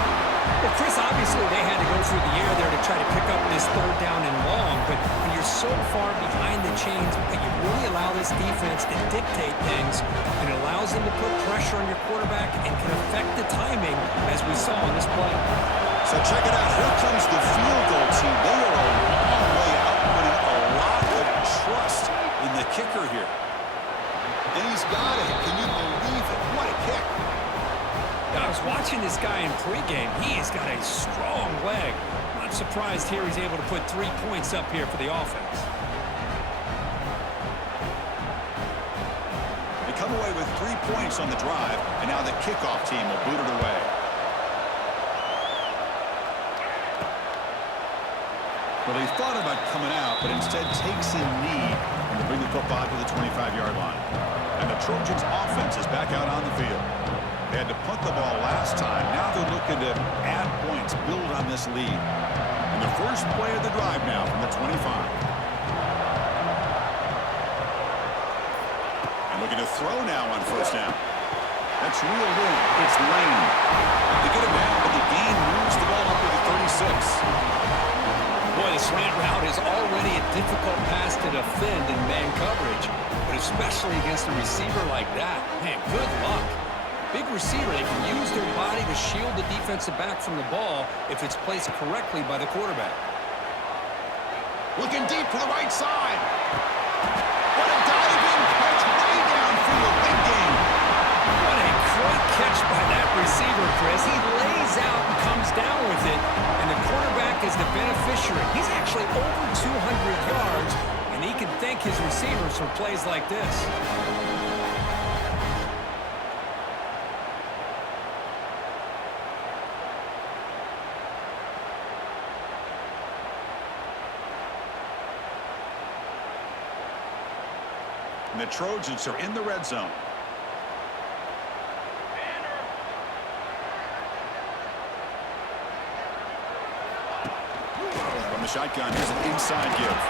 Well, Chris, obviously they had to go through the air there to try to pick up this third down and long, but when you're so far behind the chains, you really allow this defense to dictate things, and it allows them to put pressure on your quarterback and can affect the timing, as we saw on this play. So check it out. Here comes the field goal team. They are a long way out, putting a lot of trust in the kicker here. And he's got it. Can you believe it? What a kick. I was watching this guy in pregame. He has got a strong leg. Not surprised here he's able to put 3 points up here for the offense. They come away with 3 points on the drive, and now the kickoff team will boot it away. Well, he thought about coming out, but instead takes a knee and to bring the football to the 25-yard line. And the Trojans' offense is back out on the field. They had to punt the ball last time. Now they're looking to add points, build on this lead. And the first play of the drive now from the 25. And looking to throw now on first down. That's reeled in. It's Lane. They get him down, but the gain moves the ball up to the 36. Boy, the slant route is already a difficult pass to defend in man coverage, but especially against a receiver like that. Man, good luck. Big receiver, they can use their body to shield the defensive back from the ball if it's placed correctly by the quarterback. Looking deep to the right side. What a diving catch way downfield. Big game. What a great catch by that receiver, Chris. He lays out and comes down with it, and the quarterback is the beneficiary. He's actually over 200 yards, and he can thank his receivers for plays like this. And the Trojans are in the red zone. From the shotgun, here's an inside give.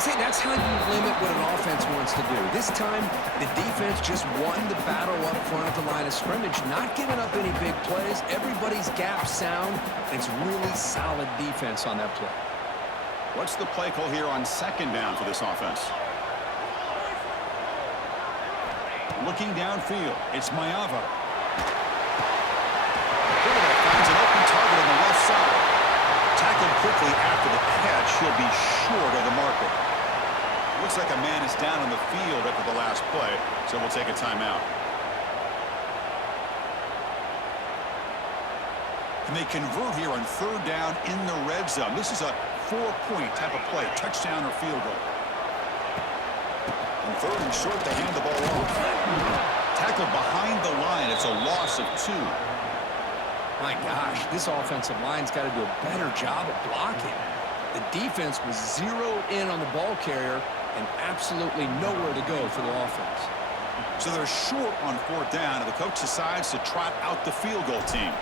See, that's how you limit what an offense wants to do. This time, the defense just won the battle up front at the line of scrimmage, not giving up any big plays. Everybody's gap sound. It's really solid defense on that play. What's the play call here on second down for this offense? Looking downfield, it's Maiava. Quarterback finds an open target on the left side. Tackled quickly after the catch. He'll be short of the marker. Looks like a man is down on the field after the last play, so we'll take a timeout. And they convert here on third down in the red zone. This is a 4-point type of play, touchdown or field goal. And third and short, they hand the ball off. Tackled behind the line. It's a loss of 2. My gosh, this offensive line's got to do a better job of blocking. The defense was zeroed in on the ball carrier and absolutely nowhere to go for the offense. So they're short on fourth down, and the coach decides to trot out the field goal team.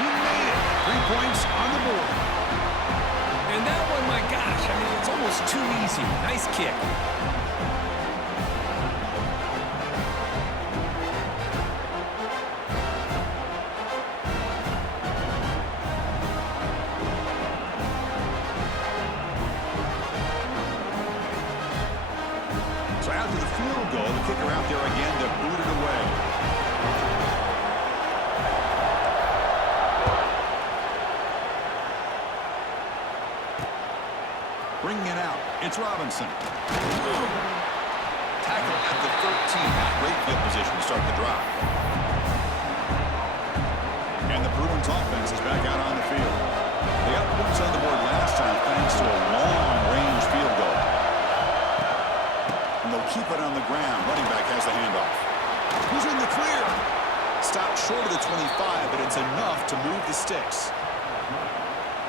He made it. 3 points on the board. And that one, my gosh, I mean, it's almost too easy. Nice kick. So after the field goal, the kicker out there again to boot it away. Bringing it out, it's Robinson. Tackle at the 13. Not great field position to start the drive. And the Bruins offense is back out on the field. They got points on the board last time thanks to a long-range keep it on the ground. Running back has the handoff. Who's in the clear? Stopped short of the 25, but it's enough to move the sticks.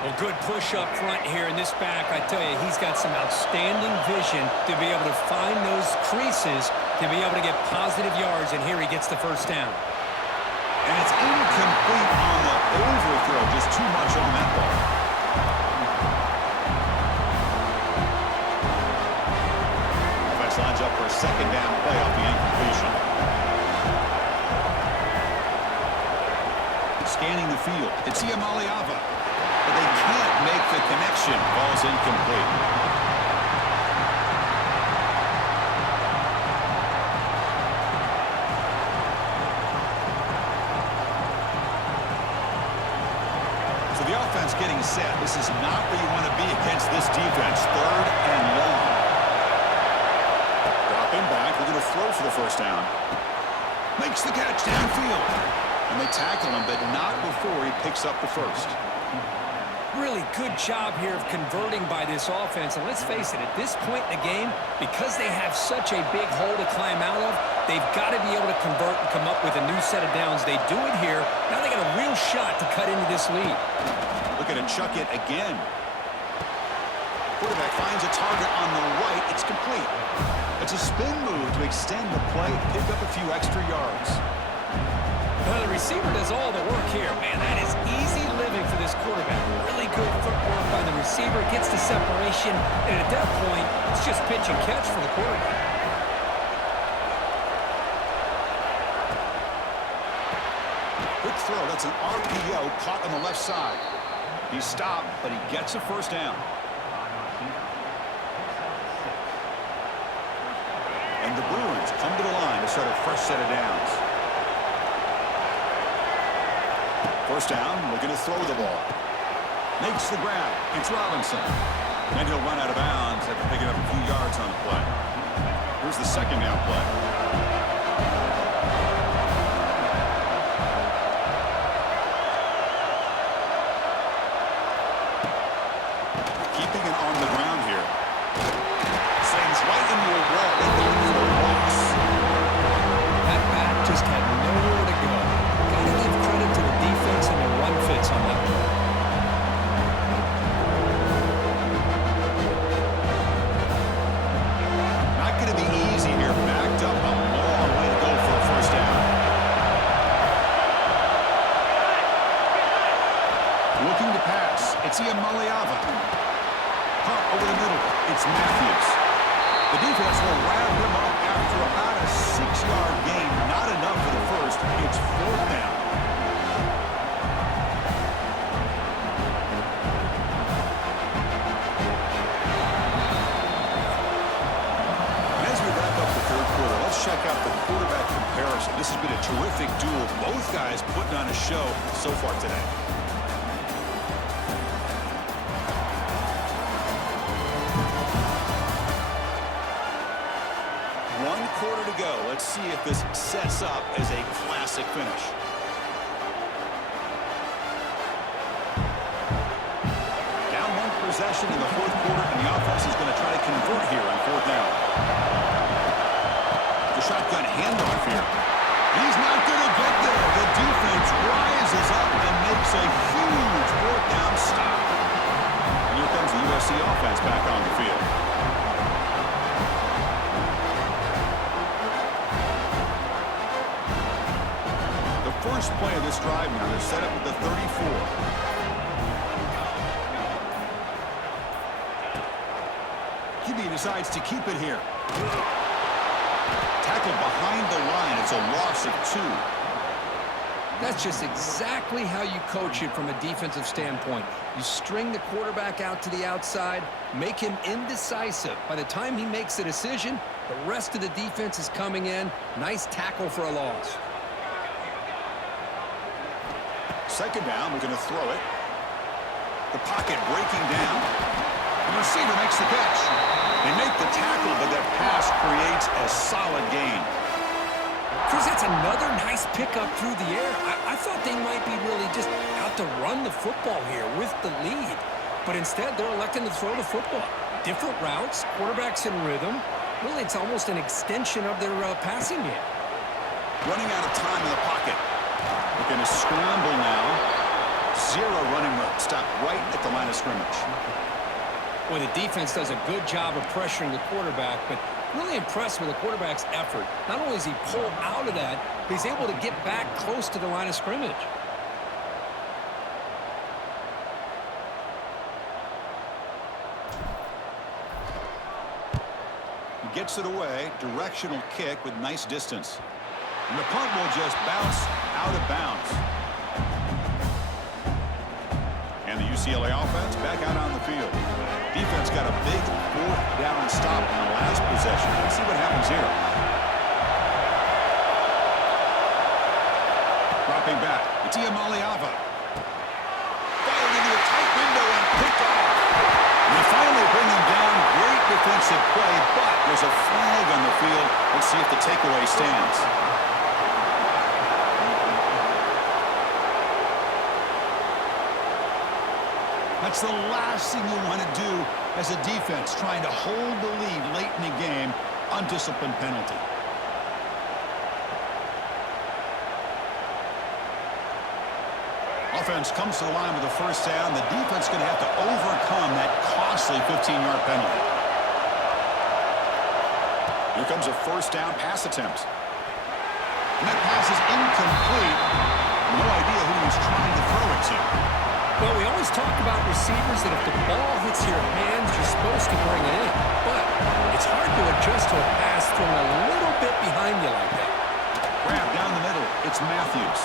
Well, good push up front here in this back. I tell you, he's got some outstanding vision to be able to find those creases, to be able to get positive yards, and here he gets the first down. And it's incomplete on the overthrow. Just too much on that ball. Offense lines up for a second down play off the incompletion. Scanning the field. It's Iamaleava. But they can't make the connection. Ball's incomplete. So the offense getting set. This is not where you want to be against this defense. 3rd and long. Dropping back. We're going to throw for the first down. Makes the catch downfield. And they tackle him, but not before he picks up the first. Really good job here of converting by this offense. And let's face it, at this point in the game, because they have such a big hole to climb out of, they've got to be able to convert and come up with a new set of downs. They do it here. Now they got a real shot to cut into this lead. Looking to chuck it again. Quarterback finds a target on the right. It's complete. It's a spin move to extend the play, pick up a few extra yards. Well, the receiver does all the work here. Man, that is easy living for this quarterback. Really good footwork by the receiver. Gets the separation. And at that point, it's just pitch and catch for the quarterback. Quick throw. That's an RPO caught on the left side. He stopped, but he gets a first down. And the Bruins come to the line to start a fresh set of downs. First down, looking to throw the ball. Makes the grab. It's Robinson. Then he'll run out of bounds after picking up a few yards on the play. Here's the second down play. Keeping it on the ground here. Slings right into a wall. They go for a loss. That back just had nowhere to go. Got to give credit to the defense and the run fits on that play. Not going to be easy here. Backed up a long way to go for a first down. Looking to pass. It's Iamaleava. Pump over the middle. It's Matthews. The defense will wrap him up after about a 6-yard gain. Not enough for the first. It's 4th down. As we wrap up the 3rd quarter, let's check out the quarterback comparison. This has been a terrific duel. Both guys putting on a show so far today. Quarter to go. Let's see if this sets up as a classic finish. Down 1 possession in the 4th quarter, and the offense is going to try to convert here on 4th down. The shotgun handoff here. He's not going to get there. The defense rises up and makes a huge 4th down stop. And here comes the USC offense back on the field. First play of this drive now. They're set up at the 34. QB decides to keep it here. Tackled behind the line. It's a loss of 2. That's just exactly how you coach it from a defensive standpoint. You string the quarterback out to the outside, make him indecisive. By the time he makes a decision, the rest of the defense is coming in. Nice tackle for a loss. Second down, we're going to throw it. The pocket breaking down. The receiver makes the catch. They make the tackle, but that pass creates a solid gain. Chris, that's another nice pickup through the air. I thought they might be really just out to run the football here with the lead. But instead, they're electing to throw the football. Different routes, quarterbacks in rhythm. really, it's almost an extension of their passing game. Running out of time in the pocket. They're going to scramble now. Zero running room. Stop right at the line of scrimmage. Well, the defense does a good job of pressuring the quarterback, but really impressed with the quarterback's effort. Not only does he pull out of that, but he's able to get back close to the line of scrimmage. He gets it away. Directional kick with nice distance. And the punt will just bounce out of bounds. And the UCLA offense back out on the field. Defense got a big fourth down stop on the last possession. Let's see what happens here. Dropping back. It's Iamaleava. Fired into a tight window and picked off. They finally bring him down. Great defensive play, but there's a flag on the field. Let's see if the takeaway stands. That's the last thing you want to do as a defense, trying to hold the lead late in the game. Undisciplined penalty. Offense comes to the line with a first down. The defense going to have to overcome that costly 15-yard penalty. Here comes a first down pass attempt. And that pass is incomplete. No idea who he's trying to throw it to. Well, we always talk about receivers that if the ball hits your hands, you're supposed to bring it in. But it's hard to adjust to a pass thrown a little bit behind you like that. Grab down the middle. It's Matthews.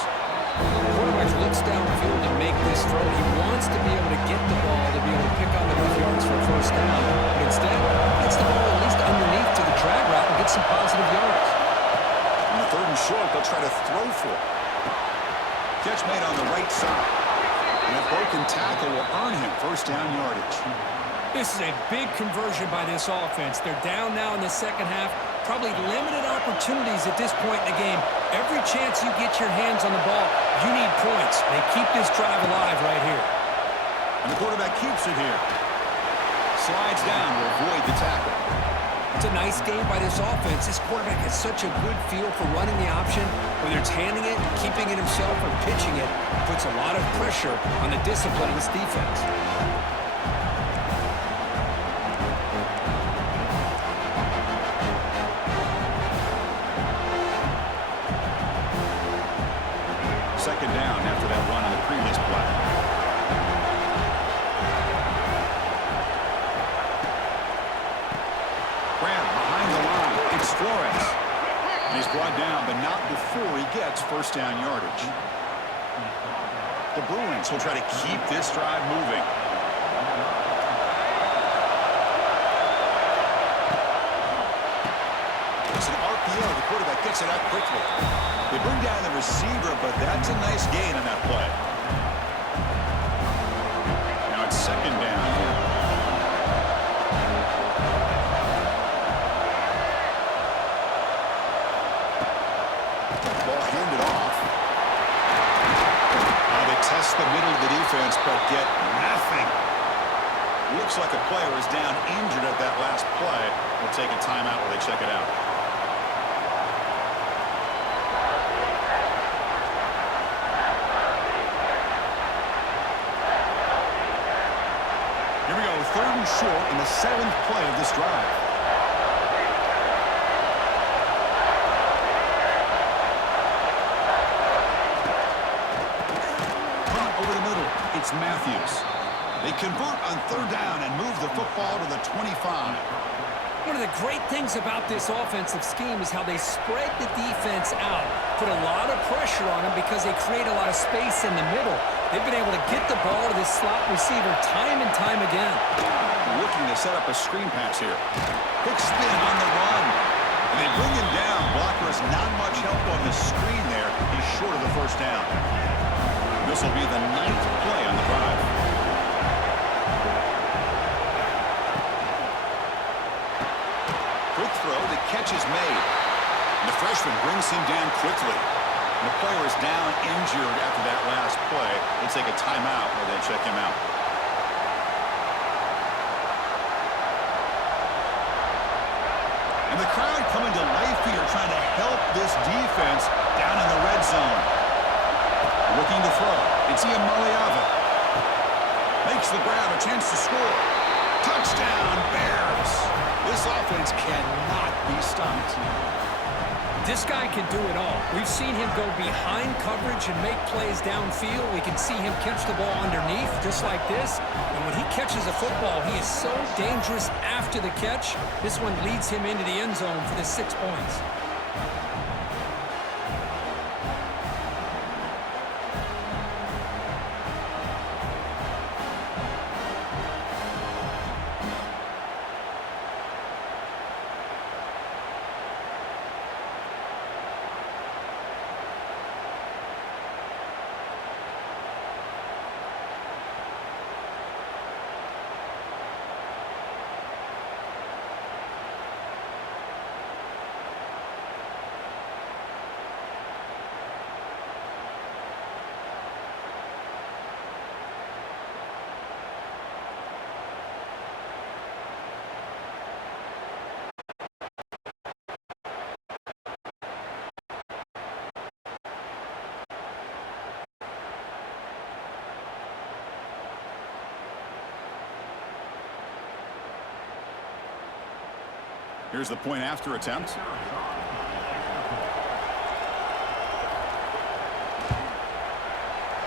The quarterback looks downfield to make this throw. He wants to be able to get the ball to be able to pick on the rough yards for a first down. But instead, gets the ball at least underneath to the drag route and gets some positive yards. On the third and short, they'll try to throw for it. Catch made on the right side. And a broken tackle will earn him first down yardage. This is a big conversion by this offense. They're down now in the second half. Probably limited opportunities at this point in the game. Every chance you get your hands on the ball, you need points. They keep this drive alive right here. And the quarterback keeps it here. Slides down to avoid the tackle. It's a nice game by this offense. This quarterback has such a good feel for running the option. Whether it's handing it, keeping it himself, or pitching it, puts a lot of pressure on the discipline of this defense. Second down after that run on the previous play. Grab behind the line. It's Flores. And he's brought down, but not before he gets first down yardage. The Bruins will try to keep this drive moving. It's an RPO. The quarterback gets it out quickly. They bring down the receiver, but that's a nice gain on that play. Now it's second down here. Ball handed off. They test the middle of the defense, but get nothing. Looks like a player is down injured at that last play. We'll take a timeout while they check it out. Here we go, third and short in the seventh play of this drive. Punt over the middle. It's Matthews. They convert on third down and move the football to the 25. One of the great things about this offensive scheme is how they spread the defense out, put a lot of pressure on them because they create a lot of space in the middle. They've been able to get the ball to this slot receiver time and time again. Looking to set up a screen pass here. Quick spin on the run. And they bring him down. Blocker has not much help on the screen there. He's short of the first down. This will be the 9th play on the drive. Quick throw. The catch is made. And the freshman brings him down quickly. And the player is down injured after that last play. They'll take a timeout while they check him out. And the crowd coming to life here, trying to help this defense down in the red zone. Looking to throw. It's Ian Maliava. Makes the grab, a chance to score. Touchdown, Bears. This offense cannot be stopped. This guy can do it all. We've seen him go behind coverage and make plays downfield. We can see him catch the ball underneath, just like this. And when he catches a football, he is so dangerous after the catch. This one leads him into the end zone for the 6 points. Here's the point after attempt.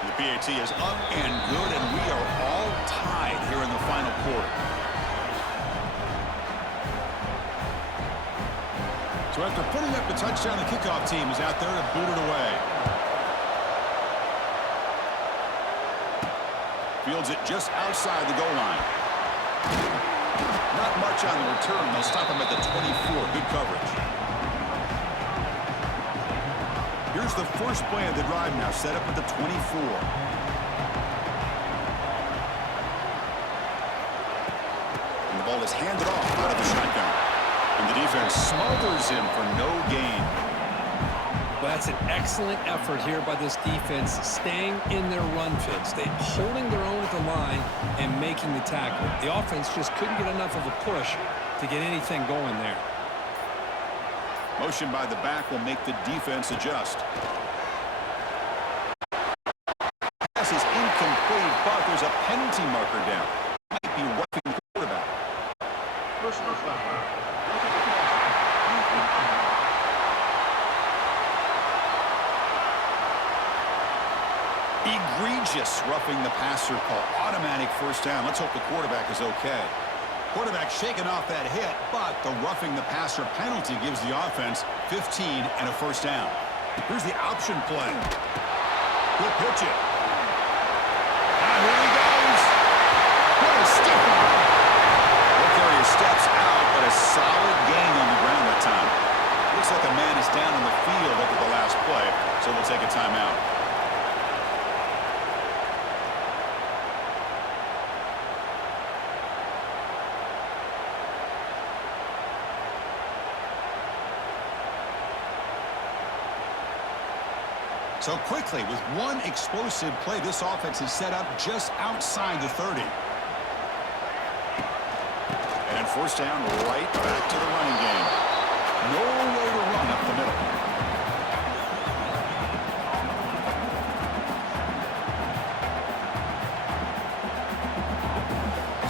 The PAT is up and good, and we are all tied here in the final quarter. So after putting up the touchdown, the kickoff team is out there to boot it away. Fields it just outside the goal line. Not much on the return. They'll stop him at the 24. Good coverage. Here's the first play of the drive now, set up at the 24. And the ball is handed off out of the shotgun. And the defense smothers him for no gain. Well, that's an excellent effort here by this defense, staying in their run fits. They're holding their own at the line and making the tackle. The offense just couldn't get enough of a push to get anything going there. Motion by the back will make the defense adjust. Pass is incomplete, but there's a penalty marker down. Might be roughing the quarterback. Personal foul. Egregious roughing the passer call. Automatic first down. Let's hope the quarterback is okay. Quarterback shaking off that hit, but the roughing the passer penalty gives the offense 15 and a first down. Here's the option play. He'll pitch it. And here he goes. What a step. Look there, he steps out, but a solid gain on the ground that time. Looks like the man is down on the field after the last play, so we'll take a timeout. So quickly, with one explosive play, this offense is set up just outside the 30. And first down, right back to the running game. No way to run up the middle.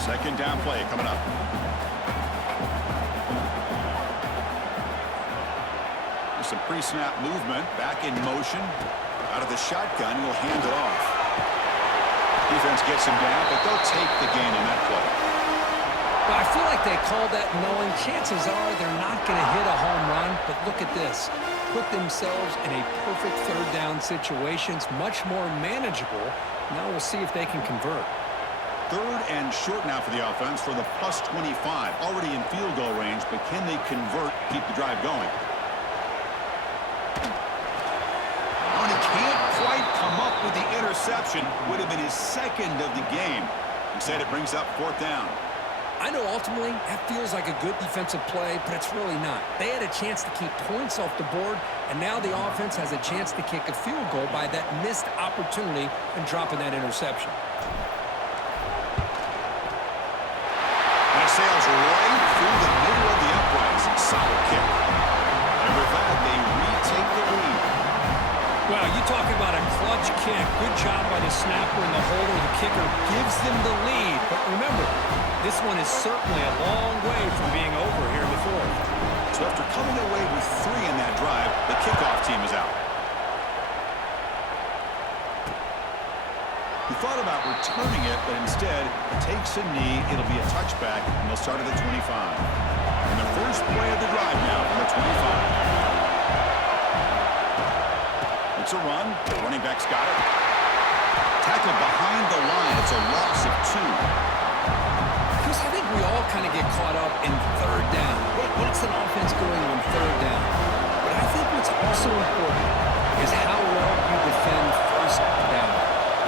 Second down play coming up. There's some pre-snap movement, back in motion. Out of the shotgun, he'll hand it off. Defense gets him down, but they'll take the gain in that play. Well, I feel like they called that knowing chances are they're not going to hit a home run, but look at this. Put themselves in a perfect third down situation. It's much more manageable. Now we'll see if they can convert. Third and short now for the offense for the plus 25. Already in field goal range, but can they convert, keep the drive going? And he can't quite come up with the interception. Would have been his second of the game. Instead, it brings up fourth down. I know ultimately that feels like a good defensive play, but it's really not. They had a chance to keep points off the board, and now the offense has a chance to kick a field goal by that missed opportunity and dropping that interception. And it sails right through the middle of the uprights. solid kick. And with that, they retake the lead. Well, you talk about a clutch kick. Good job by the snapper and the holder. The kicker gives them the lead. But remember, this one is certainly a long way from being over here in the fourth. So after coming away with 3 in that drive, the kickoff team is out. He thought about returning it, but instead takes a knee. It'll be a touchback, and they'll start at the 25. And the first play of the drive now from the 25. It's a run. The running back's got it. Tackled behind the line. It's a loss of 2. Chris, I think we all kind of get caught up in third down. What's an offense going on third down? But I think what's also important is how well you defend first down.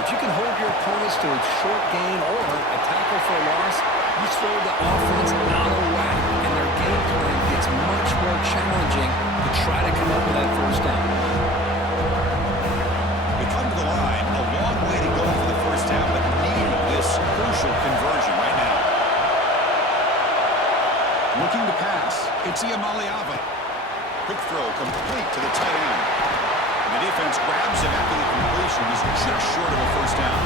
If you can hold your opponents to a short gain or a tackle for a loss, you throw the offense out of whack, and their game plan gets much more challenging to try to come up with that first down. They come to the line, a long way to go for the first down, but needing this crucial conversion right now. Looking to pass, it's Iamaleava. Quick throw complete to the tight end. And the defense grabs him after the completion. He's just short of a first down.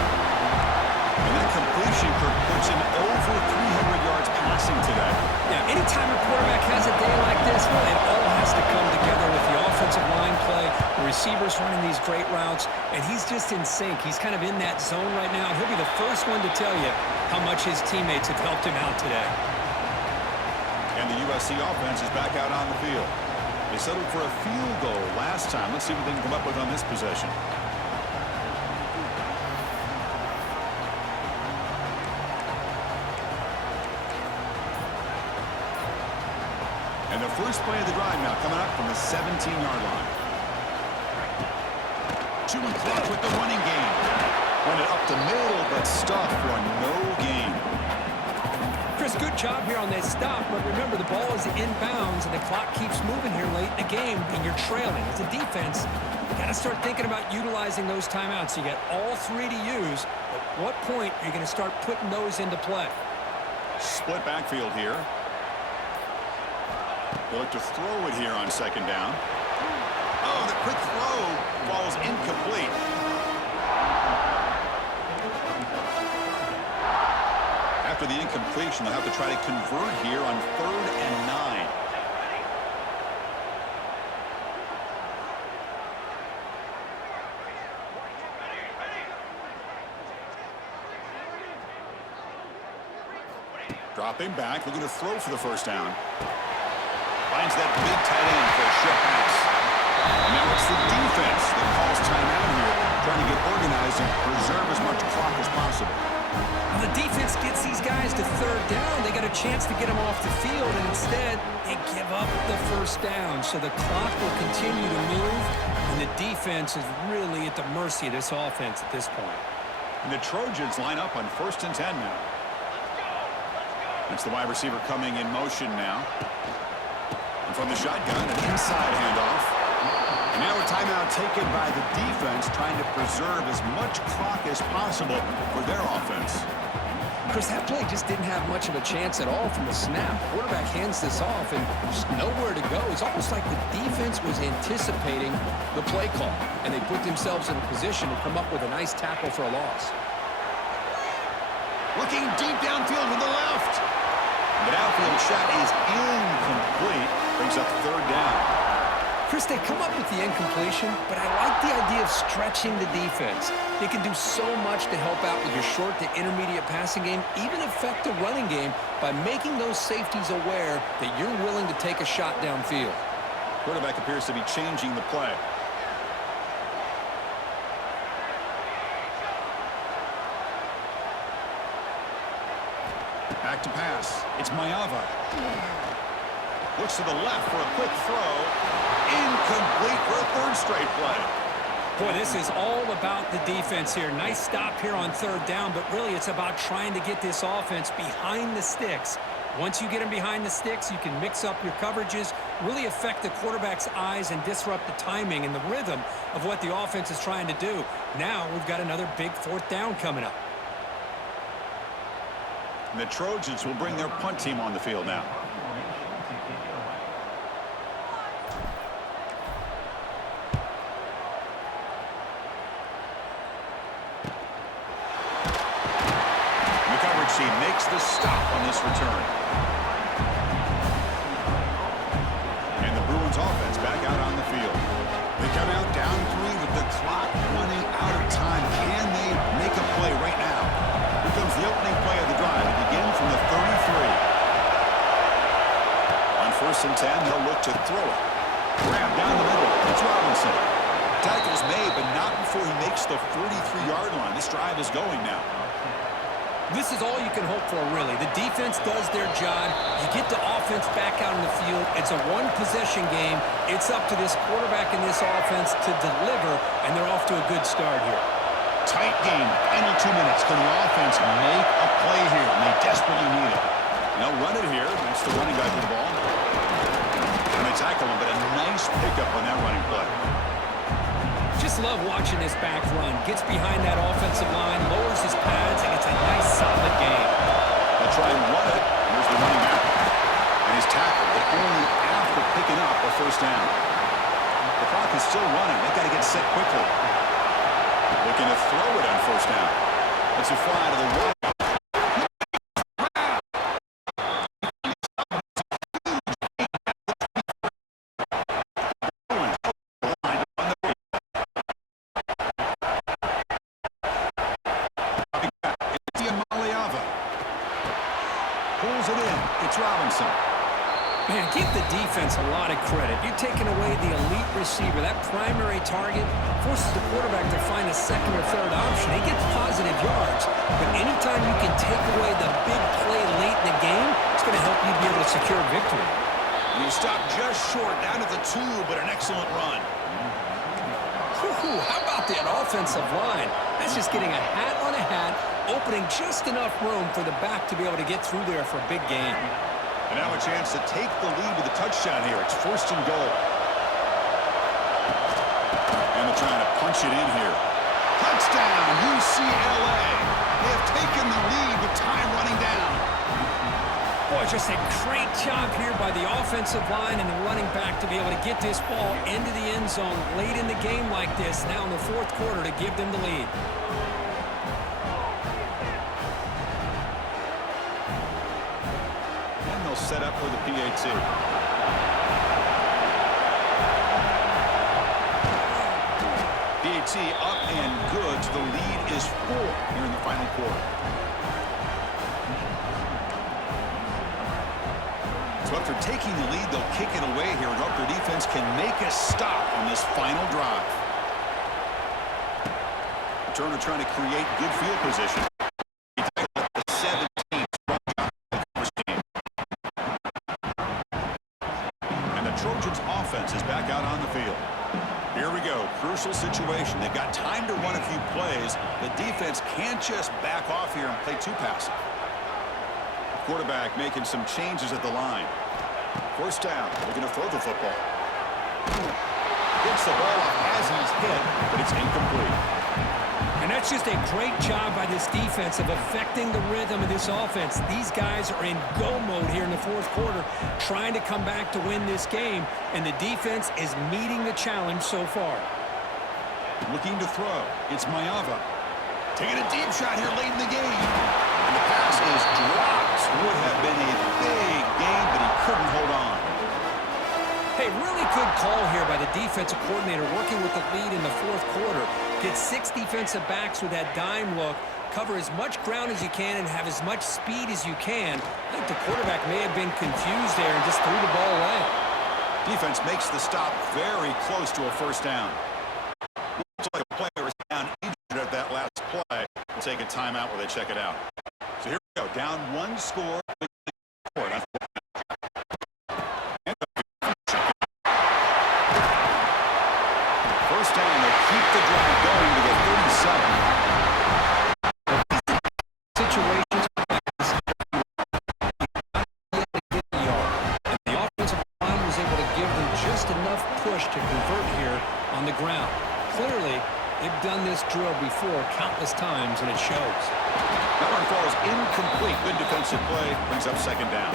And that completion puts him over 300 yards passing today. Yeah, anytime a quarterback has a day like this, well, it all has to come together with the offensive line play, the receivers running these great routes, and he's just in sync. He's kind of in that zone right now. He'll be the first one to tell you how much his teammates have helped him out today. And the USC offense is back out on the field. They settled for a field goal last time. Let's see what they can come up with on this possession. And the first play of the drive now coming up from the 17-yard line. Chewing clock with the running game. Run it up the middle, but stuffed for no gain. Chris, good job here on that stop, but remember the ball is inbounds and the clock keeps moving here late in the game and you're trailing. As a defense, you got to start thinking about utilizing those timeouts. You got all 3 to use. At what point are you going to start putting those into play? Split backfield here. They look to throw it here on second down. Oh, the quick throw falls incomplete. After the incompletion, they'll have to try to convert here on 3rd and 9. Dropping back, looking to throw for the first down. Finds that big tight end for a short pass. And now it's the defense that calls timeout here, trying to get organized and preserve as much clock as possible. Now the defense gets these guys to third down. They got a chance to get them off the field, and instead they give up the first down. So the clock will continue to move, and the defense is really at the mercy of this offense at this point. And the Trojans line up on 1st and 10 now. It's the wide receiver coming in motion now. And from the shotgun, an inside handoff. And now a timeout taken by the defense, trying to preserve as much clock as possible for their offense. Chris, that play just didn't have much of a chance at all from the snap. Quarterback hands this off and just nowhere to go. It's almost like the defense was anticipating the play call, and they put themselves in a position to come up with a nice tackle for a loss. Looking deep downfield to the left. But outfield shot is incomplete. Brings up 3rd down. Chris, they come up with the incompletion, but I like the idea of stretching the defense. They can do so much to help out with your short to intermediate passing game, even affect the running game by making those safeties aware that you're willing to take a shot downfield. Quarterback appears to be changing the play. Back to pass. It's Mayava. Looks to the left for a quick throw. Incomplete for a 3rd straight play. Boy, this is all about the defense here. Nice stop here on 3rd down, but really it's about trying to get this offense behind the sticks. Once you get them behind the sticks, you can mix up your coverages, really affect the quarterback's eyes and disrupt the timing and the rhythm of what the offense is trying to do. Now we've got another big 4th down coming up. And the Trojans will bring their punt team on the field now. The coverage team makes the stop on this return. And the Bruins offense back out on the field. They come out down 3 with the clock running out of time. Can they make a play right now? Here comes the opening play of the drive. It begins from the 33. On 1st and 10, they'll look to throw it. Grab down the middle. It's Robinson. Tackle's made, but not before he makes the 43-yard line. This drive is going now. This is all you can hope for, really. The defense does their job. You get the offense back out in the field. It's a one-possession game. It's up to this quarterback and this offense to deliver, and they're off to a good start here. Tight game. Final 2 minutes. Can the offense make a play here? And they desperately need it. They'll run it here. That's the running back with the ball. And they tackle him, but a nice pickup on that running play. Just love watching this back run. Gets behind that offensive line, lowers his pads, and it's a nice, solid game. They'll try and run it. Here's the running back. And he's tackled, but only after picking up a 1st down. The clock is still running. They've got to get set quickly. Looking to throw it on 1st down. That's a fly to the right. Pulls it in. It's Robinson. Man, give the defense a lot of credit. You're taking away the elite receiver. That primary target forces the quarterback to find a 2nd or 3rd option. He gets positive yards. But anytime you can take away the big play late in the game, it's going to help you be able to secure victory. You stop just short, down to the 2, but an excellent run. How about that offensive line? That's just getting a hat on a hat, opening just enough room for the back to be able to get through there for a big gain. And now a chance to take the lead with a touchdown here. It's 1st and goal. And they're trying to punch it in here. Touchdown, UCLA. They have taken the lead with time running down. Boy, just a great job here by the offensive line and the running back to be able to get this ball into the end zone late in the game like this, now in the 4th quarter, to give them the lead. And they'll set up for the PAT. PAT up and good. So the lead is 4 here in the final quarter. So after taking the lead, they'll kick it away here and hope their defense can make a stop on this final drive. Turner trying to create good field position. The 17. And the Trojans offense is back out on the field. Here we go. Crucial situation. They've got time to run a few plays. The defense can't just back off here and play too passive. Quarterback making some changes at the line. 1st down. Looking to throw the football. Gets the ball off as he's hit, but it's incomplete. And that's just a great job by this defense of affecting the rhythm of this offense. These guys are in go mode here in the 4th quarter, trying to come back to win this game, and the defense is meeting the challenge so far. Looking to throw. It's Mayava. Taking a deep shot here late in the game. And the pass is dropped. Would have been a big game, but he couldn't hold on. Hey, really good call here by the defensive coordinator working with the lead in the 4th quarter. Get 6 defensive backs with that dime look. Cover as much ground as you can and have as much speed as you can. I think the quarterback may have been confused there and just threw the ball away. Defense makes the stop very close to a 1st down. Looks like a player is down injured at that last play. We'll take a timeout while they check it out. So here we go. Down 1 score. First down, they keep the drive going to the 37. Situations like this, and the offensive line was able to give them just enough push to convert here on the ground. Clearly, they've done this drill before countless times, and it shows. That one falls incomplete. Good defensive play. Brings up 2nd down.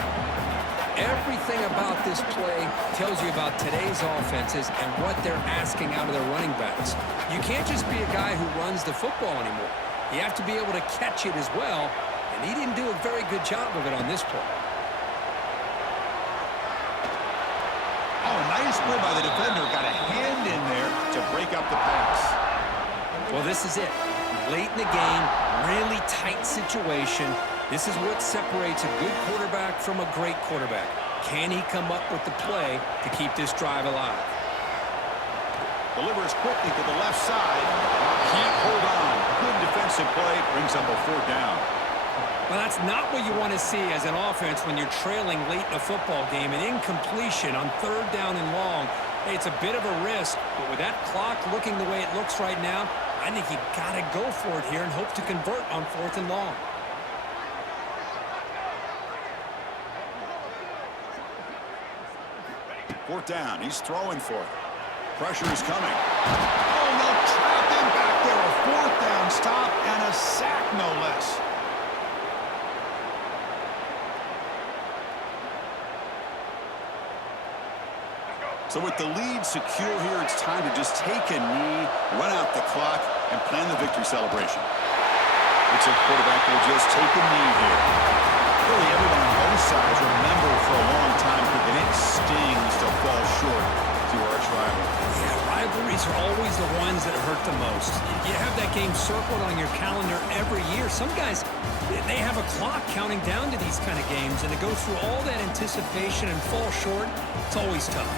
Everything about this play tells you about today's offenses and what they're asking out of their running backs. You can't just be a guy who runs the football anymore. You have to be able to catch it as well, and he didn't do a very good job of it on this play. Oh, nice play by the defender. Got a hand in there to break up the pass. Well, this is it. Late in the game, really tight situation. This is what separates a good quarterback from a great quarterback. Can he come up with the play to keep this drive alive? Delivers quickly to the left side. Can't hold on. Good defensive play. Brings up a 4th down. Well, that's not what you want to see as an offense when you're trailing late in a football game. An incompletion on 3rd down and long. Hey, it's a bit of a risk, but with that clock looking the way it looks right now, I think you've got to go for it here and hope to convert on 4th and long. 4th down. He's throwing for it. Pressure is coming. Oh, no, trapped him back there. A 4th down stop and a sack, no less. So with the lead secure here, it's time to just take a knee, run out the clock, and plan the victory celebration. Looks like quarterback will just take a knee here. Really, everyone on both sides remember for a long time that it stings to fall short to your arch rival. Yeah, rivalries are always the ones that hurt the most. You have that game circled on your calendar every year. Some guys, they have a clock counting down to these kind of games, and to go through all that anticipation and fall short, it's always tough.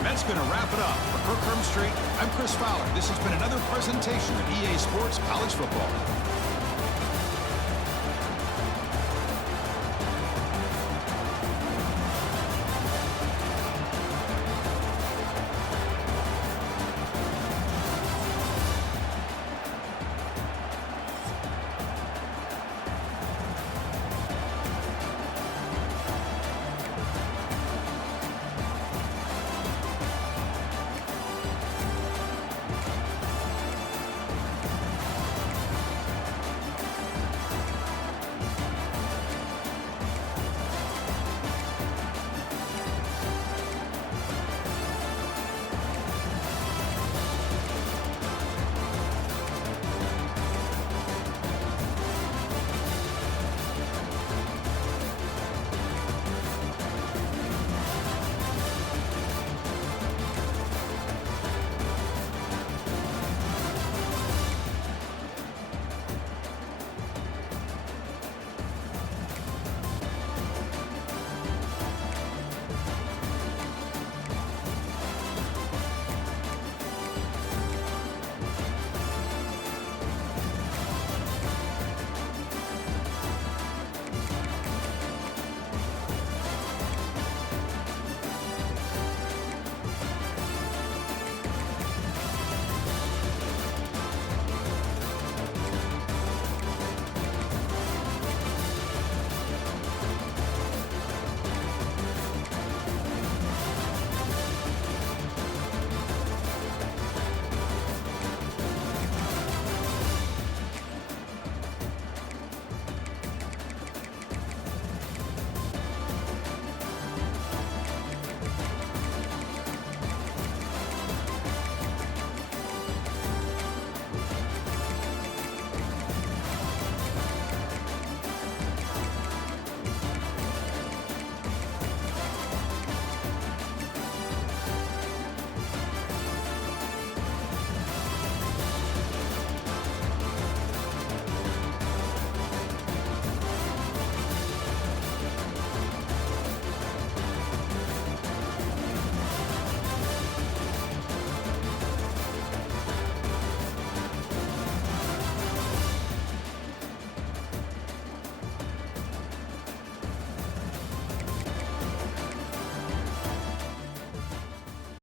And that's going to wrap it up. For Kirk Street, I'm Chris Fowler. This has been another presentation of EA Sports College Football.